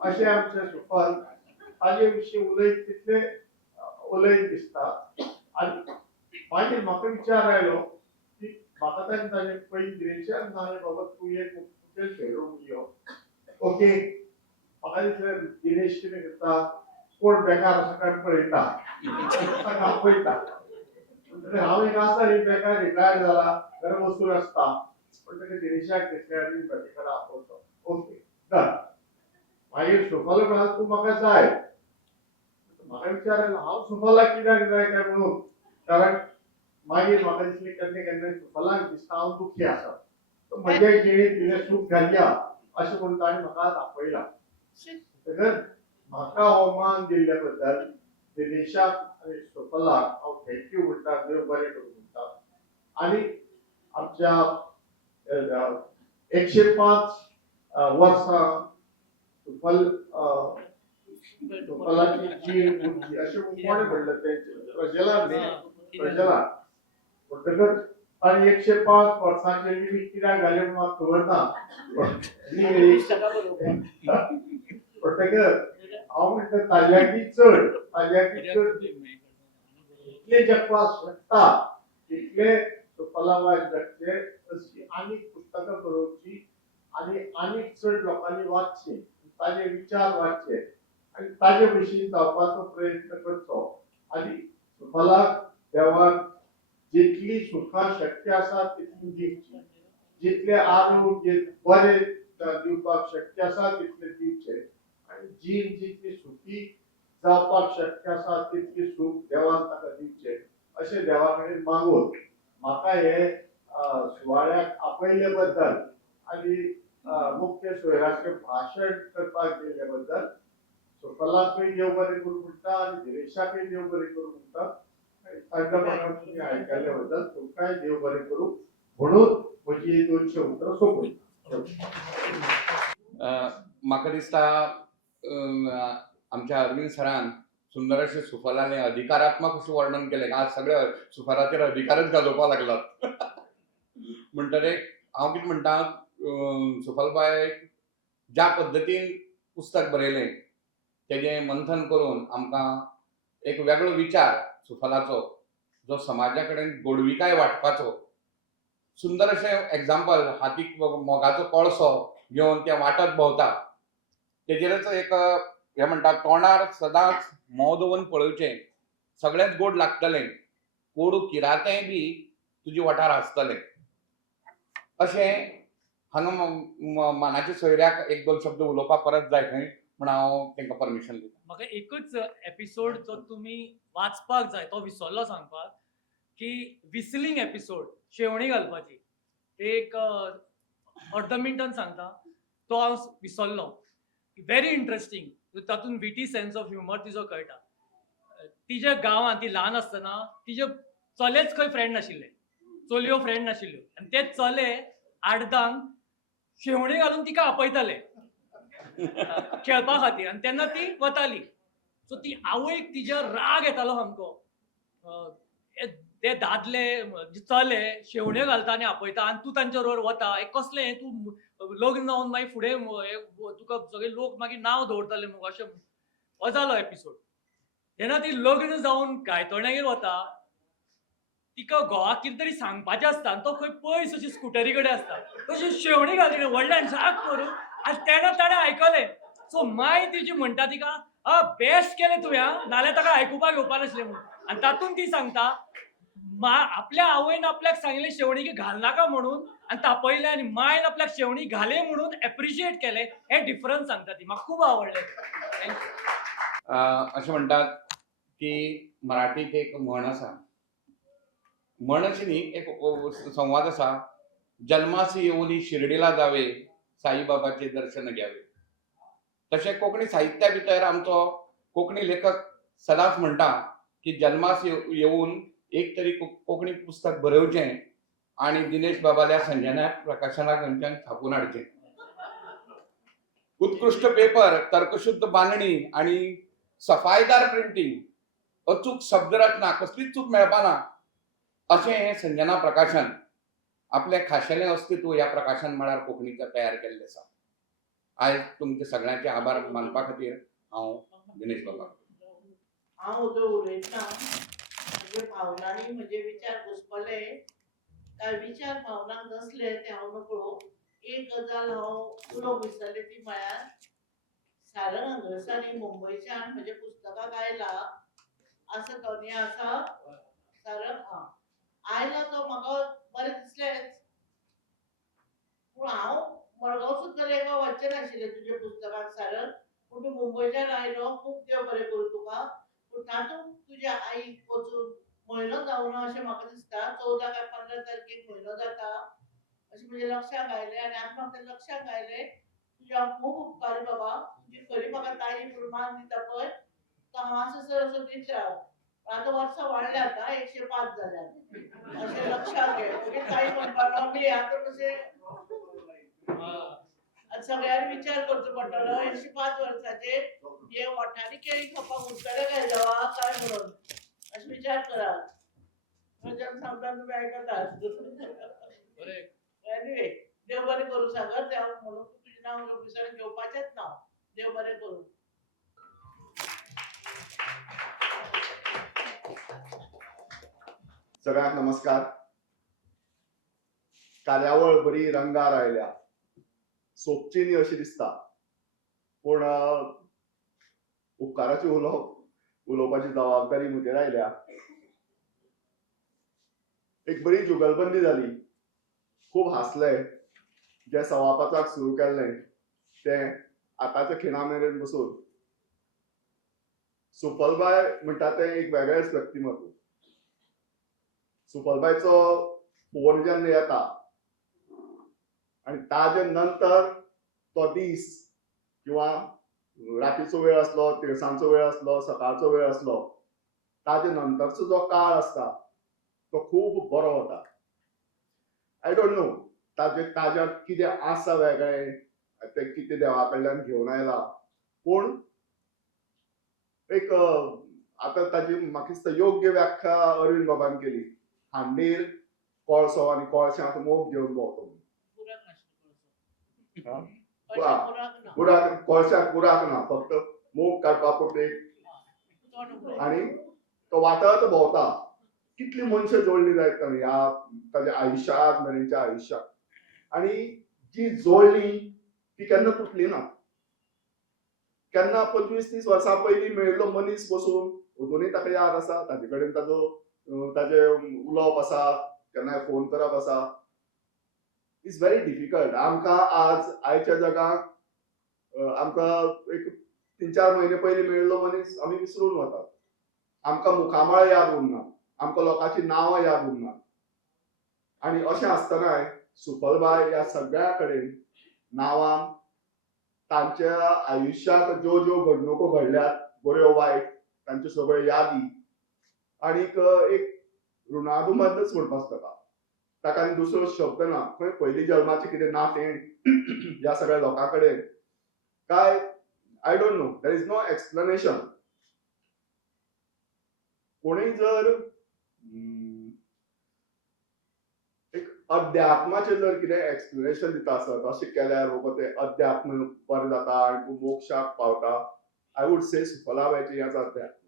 अशें आमचें सुफल ताजे विशीं उलयत तितले उलयत दिसता. आनी मागीर म्हाका विचार आयलो की म्हाका ताणें पयलीं दिनेशान सांगलें बाबा तूं एक मुखेल सोयरो यो. ओके, म्हाका दिसलें दिनेश कितें करता, कोण बेकार आसा काय पळयता, आपयता. हांव एक आसा न्ही बेकार रिटायर्ड जाला, घरा बसून आसता. पण ताका दिनेशाक दिसलें आनी बेकार आपयता. Okay done. मागीर सुफल म्हणालो तूं म्हाका जाय. म्हाका विचार आयलो हांव सुफलाक कित्याक जाय काय म्हणून. कारण मागीर म्हाका दिसलें केन्ना केन्ना सुफलाक दिसता हांव दुखी आसा, म्हज्या जिणेंत तिणें सूख घालया अशें म्हणून ताणें म्हाका आपयला. देखून म्हाका हो मान दिल्ल्या बद्दल दिनेशाक आनी सुफलाक हांव थँक्यू म्हणटा, देव बरें करूं म्हणटा. आनी आमच्या 105 वर्सां सुफल सुफलाची जीण उरची अशें कोणें म्हणलें तेंचें प्रजलान न्ही प्रजलान. म्हणटकच ताणें 105 वर्सांचें लिमीट कित्याक घालें म्हणून म्हाका खबर ना. म्हणटकच हांव म्हणटा ताज्याकी चड इतले जगपाक शकता तितले सुफलाबाई जगचे अशी आनीक पुस्तकां बरोवची आनी आनीक चड लोकांनी वाचचें, ताजे विचार वाचचे आनी ताजे विशीं जावपाचो प्रयत्न करचो. आनी सुफलाक देवान जितली सुखां शक्य आसा तितली दिवची, जितले आरोग्य बरें दिवपाक शक्य आसा तितले दिवचे आनी जीण जितली सुखी जावपाक शक्य आसा तितली सूख देवान ताका दिवचे अशें देवा कडेन मागून म्हाका हे सुवाळ्याक आपयले बद्दल आनी मुख्य सोयऱ्याचें भाशण करपाक दिल्ले बद्दल सुफलाकय देव बरें करूं म्हणटा आनी दिनेशाकय देव बरें करूं म्हणटा. तांच्या मनान तुमी आयकल्ले बद्दल तुमकांय देव बरें करूं म्हणून म्हजी 200 उतरां सोंपयता. म्हाका दिसता आमच्या अरविंद सरान सुंदर अशें सुफलाचें अधिकारात्मक अशें वर्णन केलें. आज सगळे सुफलाचेर अधिकारच घालोवपाक लागलात. म्हणटकीर हांव कितें म्हणटा, सुफलबाई ज्या पद्दतीन पुस्तक बरयलें तेजें मंथन करून आमकां एक वेगळो विचार सुफलाचो जो समाजा कडेन गोडविकाय वाटपाचो सुंदर अशें एग्जाम्पल, हातीक मोगाचो कळसो घेवन ते वाटत भोंवता. तेजेरच एक हे म्हणटा तोंडार सदांच मों दवरून पळोवचें, सगळेंच गोड लागतलें, कोडू किरातेंय बी तुजे वाठार आसतलें अशें हांगा मानाच्या सोयऱ्याक एक दोन शब्द उलोवपाक परत जाय खंय म्हण हांव तांकां परमिशन दिता. म्हाका एकच एपिसोड जो तुमी वाचपाक जाय तो विसरलो सांगपाक, की विसलिंग एपिसोड शेवणी घालपाची एक अर्द मिनटान सांगता तो हांव विसरलो. Very interesting. तातूंत विटी सेन्स ऑफ ह्युमर तिजो कळटा. तिच्या गांवांत ती ल्हान आसतना तिचे चलेच खंय फ्रेंड नाशिल्ले, चलयो फ्रेंड नाशिल्ल्यो आनी ते चले आडदांक शेवणी घालून तिका आपयताले खेळपा खातीर आनी तेन्ना ती वताली. सो ती आवयक तिच्या राग येतालो सामको. ते दादले चले शेवण्यो घालता आनी आपयता आनी तूं तांच्या बरोबर वता. एक कसलें तूं लग्न जावन मागीर फुडें तुका सगळे लोक मागीर नांव दवरतले मुगो अशें हो जालो एपिसोड. तेन्ना ती लग्न जावन गायतोण्यागेर वता. तिका घोवाक कितें तरी सांगपाचें आसता आनी तो खंय पयस अशी स्कुटरी कडेन आसता. तशी शेवणी घालता व्हडल्यान झाक करून आनी ताणें आयकलें. सो माय तिची म्हणटा तिका बेस्ट केलें तुवें नाल्यार ताका आयकुपाक येवपा नासलें म्हणून. आनी तातूंत ती सांगता आपल्या आवयन आपल्याक सांगिल्लें शेवणी घाल नाका म्हणून आनी तापयलें आनी मायन आपल्याक शेवणी घाले म्हणून एप्रिशिएट केलें. हे डिफरन्स सांगता ती. म्हाका खूब आवडलें. थँक्यू. अशें म्हणटात की मराठीत एक म्हण आसा. म्हण अशी न्ही, एक संवाद आसा. जन्मासी येवली शिर्डीला जावे, साईबाबाचे दर्शन घ्यावे. तशें कोंकणी साहित्या भितर आमचो कोंकणी लेखक सदांच म्हणटा की जन्मास येवन एक तरी कोंकणी पुस्तक बरोवचें आनी दिनेश बाबाल्या संजना प्रकाशनाक खंयच्यान छापून हाडचें. उत्कृष्ट पेपर, तर्कशुद्ध बांदणी आनी सफाईदार प्रिंटींग, अचूक शब्दरचना, कसलीच चूक मेळपाना अशें हें संजना प्रकाशन आपलें खाशेलें अस्तित्व ह्या प्रकाशन मळार कोंकणीचें तयार केल्लें आसा. आयज तुमचे सगळ्यांचे आभार मानपा खातीर हांव दिनेश बाबा. हांव जो उलयतां म्हजे भावनांनी म्हजे विचार घुसपले काय विचार भावनांक नसले ते हांव नकळो. एक गजाल हांव उलोवंक विसरलें ती म्हळ्यार सारंग हांगरसानी मुंबयच्यान म्हजे पुस्तकाक आयला आसा तो न्ही आसा सारंग आयला तो म्हाका बरें दिसलेंच. पूण हांव मडगांव सुद्दां लेखा वाचचें नाशिल्लें तुज्या पुस्तकाक सारंग. पूण तूं मुंबयच्यान आयलो, खूब देव बरें करूं तुका. पूण तातूंत तुज्या आईक वचून म्हयनो जावना अशें म्हाका दिसता. 14 काय 15 तारखेक म्हयनो जाता अशें म्हज्या लक्षांत आयलें आनी आतां म्हाका तें लक्षांत आयलें. तुजे हांव खूब उपकारी बाबा. तुजी खरी म्हाका ताई म्हणून मान दिता पळय तो हांव आसा असो दीत राव. आतां वर्सां वाडल्यात 105 जाल्यात अशें लक्षांत घे. तुजी ताई म्हणपाक लागली आतां कशें सगळ्यांनी विचार करचो पडटलो 105 वर्सांचे हे ओठांनी केळीं खावपाक उरतले काय देवा काय म्हणून अशें विचार करात. म्हज्या सांगता तुमी आयकतात. एनिवे देव बरें करूं सागर. ते हांव म्हणून तुजें नांव विसरून घेवपाचेंच ना. देव बरें करूं. सगळ्यांक नमस्कार. कार्यावळ बरी रंगार आयल्या, सोपची न्ही अशी दिसता. पूण उपकाराची उलोवपाची जबाबदारी म्हजेर आयल्या. एक बरी जुगलबंदी जाली. खूब हांसले. जे 5:15 सुरू केल्लें तें आतांच्या खिणा मेरेन बसून सुफलबाय म्हणटा तें एक वेगळेंच व्यक्तिमत्व. सुफलबायचो फोन जेन्ना येता आनी ताजे नंतर तो दीस किंवा रातीचो वेळ आसलो, तिळसांजचो वेळ आसलो, सकाळचो वेळ आसलो, ताजे नंतरचो जो काळ आसता तो खूब बरो वता. आय डोंट नो ताज्यात कितें आसा वेगळें, तें कितें देवा कडल्यान घेवन आयला. पूण एक आतां ताजी म्हाका दिसता योग्य व्याख्या अरविंद बाबान केली. हांडीर कोळसो आनी कोळशांत मोग घेवन भोंवतो. बुराक कोळशाक बुराक ना, फक्त मोग काडपा पुरते आनी तो वाटत भोंवता. कितली मनशां जोडली जायत ह्या ताज्या आयुश्यात मेरेनच्या आयुश्यात. आनी जी जोडली ती केन्ना तुटली ना. केन्ना 25-30 वर्सां पयलीं मेळिल्लो मनीस बसून अजुनूय ताका याद आसा. ताजे कडेन ताजें उलोवप आसा, केन्नाय फोन करप आसा. Is very difficult. आमकां आज आयच्या जगाक आमकां एक 3-4 म्हयने पयलीं मेळिल्लो मनीस आमी विसरून वतात. आमकां मुखामळ याद उरना, आमकां लोकांची नांवां याद उरना. आनी अशें आसतनाय सुफलबाय ह्या सगळ्या कडेन नांवां, तांच्या आयुश्यांत ज्यो ज्यो घडणुको घडल्यात बऱ्यो वायट, तांच्यो सगळ्यो यादी, आनीक एक ऋणानुबंधच म्हणपाक ताका. ताका आनी दुसरो शब्द ना. खंय पयलीं जल्माचें कितें नातें ह्या सगळ्या लोकां कडेन काय I don't know, there is no explanation. कोणीय जर एक अध्यात्माचें जर कितें एक्सप्लेनेशन दिता आसत, अशें केल्यार बाबा तें अध्यात्म बरें जाता आनी तूं मोक्षाक पावता, आय वूड से सुफलाबायचें हेंच अध्यात्म.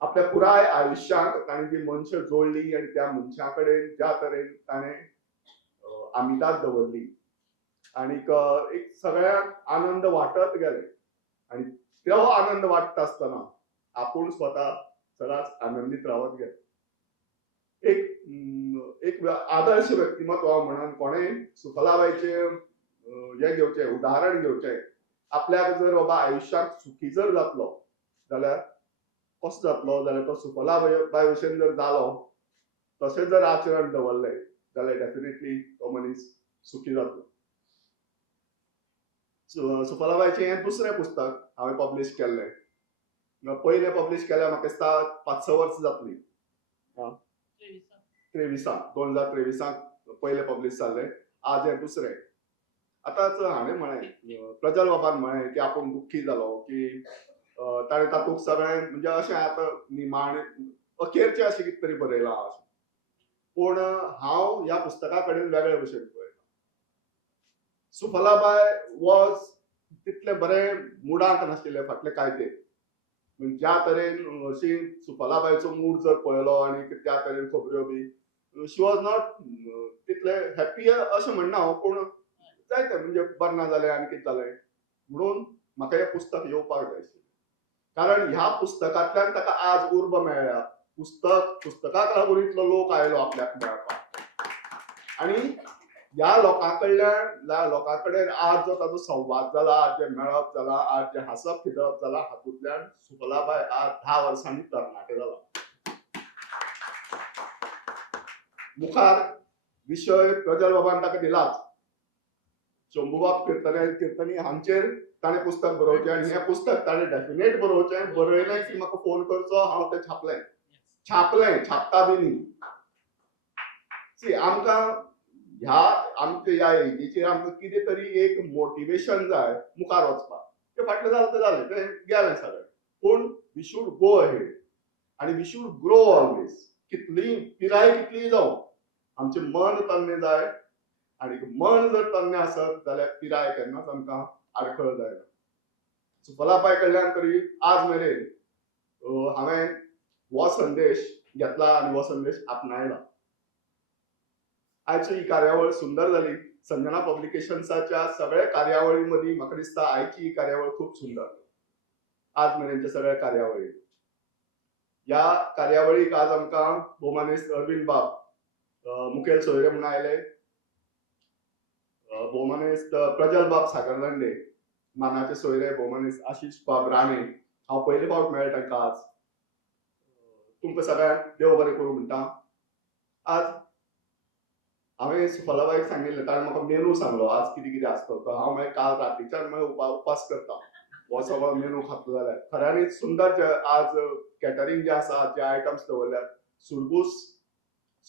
आपल्या पुराय आयुश्यांत ताणें जी मनशां जोडली आनी त्या मनशा कडेन ज्या तरेन ताणें आमिताद दवरली आनीक एक सगळ्यांक आनंद वाटत गेले. आनी तो आनंद वाटता आसतना आपूण स्वता सदांच आनंदीत रावत गेले. एक आदर्श व्यक्तिमत्व म्हणून कोणेंय सुफलाबायचें हें घेवचें, उदाहरण घेवचें. आपल्याक जर बाबा आयुश्यांत सुखी जर जातलो जाल्यार कसो जातलो, जाल्यार तो सुफलाबाय भशेन जर जालो, तशें जर आचरण दवरलें जाल्यार डेफिनेटली तो मनीस सुखी जातलो. सुफलाबायचें हें दुसरें पुस्तक हांवें पब्लीश केल्लें. पयलें पब्लीश केल्यार म्हाका दिसता 5-6 वर्सां जातलीं. 2023 पयलें पब्लीश जाल्लें. आज हें दुसरें. आतांच हांवें म्हळें, प्रजल बाबान म्हळें की आपूण दुख्खी जालो, की ताणें तातूंत सगळें म्हणजे अशें आतां निमाणें अखेरचें अशें कितें तरी बरयलां अशें. पूण हांव ह्या पुस्तका कडेन वेगळे भशेन पळयता. सुफलाबाय वॉज तितलें बरें मुडांत नाशिल्लें फाटले कांय तेंप. ज्या तरेन अशी सुफलाबायचो मूड जर पळयलो आनी त्या तरेन खबऱ्यो बी, शी वॉज नॉट तितलें हॅप्पी अशें म्हणना हांव, पूण जायतें म्हणजे बरें ना जालें आनी कितें जालें म्हणून म्हाका हें पुस्तक येवपाक जाय आशिल्लें. कारण ह्या पुस्तकांतल्यान ताका आज उर्ब मेळ्ळ्या. पुस्तकाक लागून इतलो लोक आयलो आपल्याक मेळपाक. आनी ह्या लोकां कडेन आज जो ताजो संवाद जाला, आज जे मेळप जाला, आज जे हांसप खिदळप जाला, हातूंतल्यान सुफलाबाय आज 10 वर्सांनी तरणाटे जाला. मुखार विशय प्रजल बाबान ताका दिलाच. शंभूबाब कीर्तनी हांचेर ताणें पुस्तक बरोवचें आनी हें पुस्तक ताणें डेफिनेट बरोवचें. बरयलें की म्हाका फोन करचो, हांव तें छापता बी न्ही. सी आमकां ह्या आमच्या ह्या एजीचेर आमकां कितें तरी एक मोटिवेशन जाय मुखार वचपाक. तें फाटलें जालें तें गेलें सगळें. पूण वी शूड गो अहेड आनी वी शूड ग्रो ऑलवेज. कितलीय पिराय कितलीय जावं, आमचें मन तन्नें जाय. आनी मन जर तन्नें आसत जाल्यार पिराय केन्नाच आमकां आडखळ जायना. सुफलाबाय कडल्यान तरी आज मेरेन हांवें हो संदेश घेतला आनी हो संदेश आपणायला. आयची ही कार्यावळ सुंदर जाली. संजना पब्लिकेशन्साच्या सगळ्या कार्यावळी मदीं म्हाका दिसता आयची ही कार्यावळ खूब सुंदर. आज मेरेनच्या सगळ्या कार्यावळी. ह्या कार्यावळीक आज आमकां भोवमानेस्त अरविंद बाब, मुखेल सोयरे म्हणून आयले. भोवमानेस्त प्रजल बाब सागरलांडे, मानाचे सोयरे भोवमानेस्त आशिश बाब राणे. हांव पयले फावट मेळ्ळें तांकां आज. तुमकां सगळ्यांक देव बरें करूं म्हणटा. आज हांवें सुफलाबाईक सांगिल्लें, ताणें म्हाका मेनू सांगलो आज कितें कितें आसता तो. हांव मागीर काल रातीच्यान उपास करता हो सगळो मेनू खातलो जाल्यार. खऱ्यांनीच सुंदर आज कॅटरिंग जें आसा, जे आयटम्स दवरल्यात,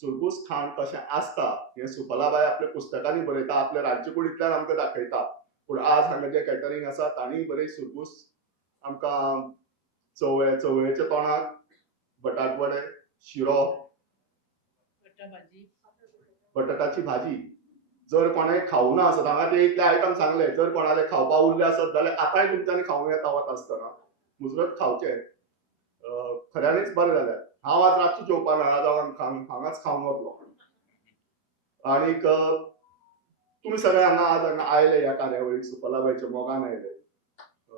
सुरबूस खाण कशें आसता हें सुफलाबाय आपल्या पुस्तकांनी बरयता, आपल्या रांदचेकुडींतल्यान आमकां दाखयता. पूण आज हांगा जें कॅटरिंग आसा तांणी बरें सुरबूस आमकां चवळेच्या तोंडाक बटाट वडे, शिरो, बटाटाची भाजी. जर कोणें खावूं ना आसत, हांगा ते इतले आयटम सांगले, जर कोणाले खावपाक उरले आसत जाल्यार आतांय तुमच्यांनी खावूं येता वता आसतना. मुजरत खावचें. खऱ्यांनीच बरें जालें. हांव आज रातचो जेवपा ना, आज हांगाच खावंक वतलो. आनीक तुमी सगळे हांगा आयले ह्या कार्यावळीक, सुफलाबायच्या मोगान आयले.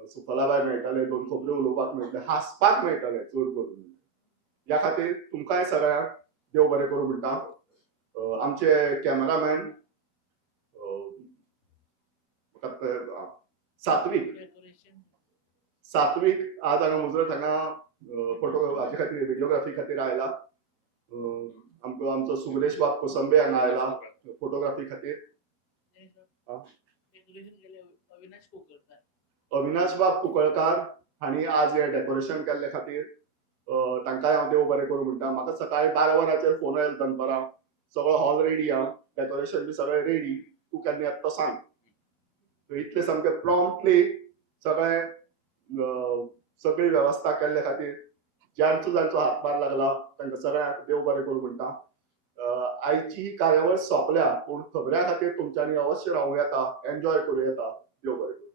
सुफलाबाय मेळटले, 2 खबऱ्यो उलोवपाक मेळटले, हांसपाक मेळटलें चड करून. ह्या खातीर तुमकांय सगळ्यांक देव बरें करूं म्हणटा. आमचे कॅमेरामॅन सात्विक डेकोरेशन सात्विक आज हांगा मुजरत हांगा फोटो हाचे खातीर व्हिडिओग्राफी खातीर आयला. आमचो सुरेश बाब कोसंबे हांगा आयला फोटोग्राफी खातीर. डेकोरेशन केले अविनाश कोकरकर. अविनाश बाब कुंकळकार हांणी आज हे डेकोरेशन केल्ले खातीर तांकांय हांव देव बरें करूं म्हणटा. म्हाका सकाळी 12 वरांचेर फोन आयलो दनपारां, सगळो हॉल रेडी आहा, डेकोरेशन बी सगळें रेडी, तूं केन्ना येता तो सांग. इतले सामके प्रॉम्प्टली सगळी वेवस्था केल्ले खातीर जांचो हातभार लागला तांकां सगळ्यांक देव बरें करूं म्हणटा. आयची ही कार्यावळ सोंपल्या पूण खबऱ्या खातीर तुमच्यांनी अवश्य रावूं येता, एन्जॉय करूं येता. देव बरें करूं.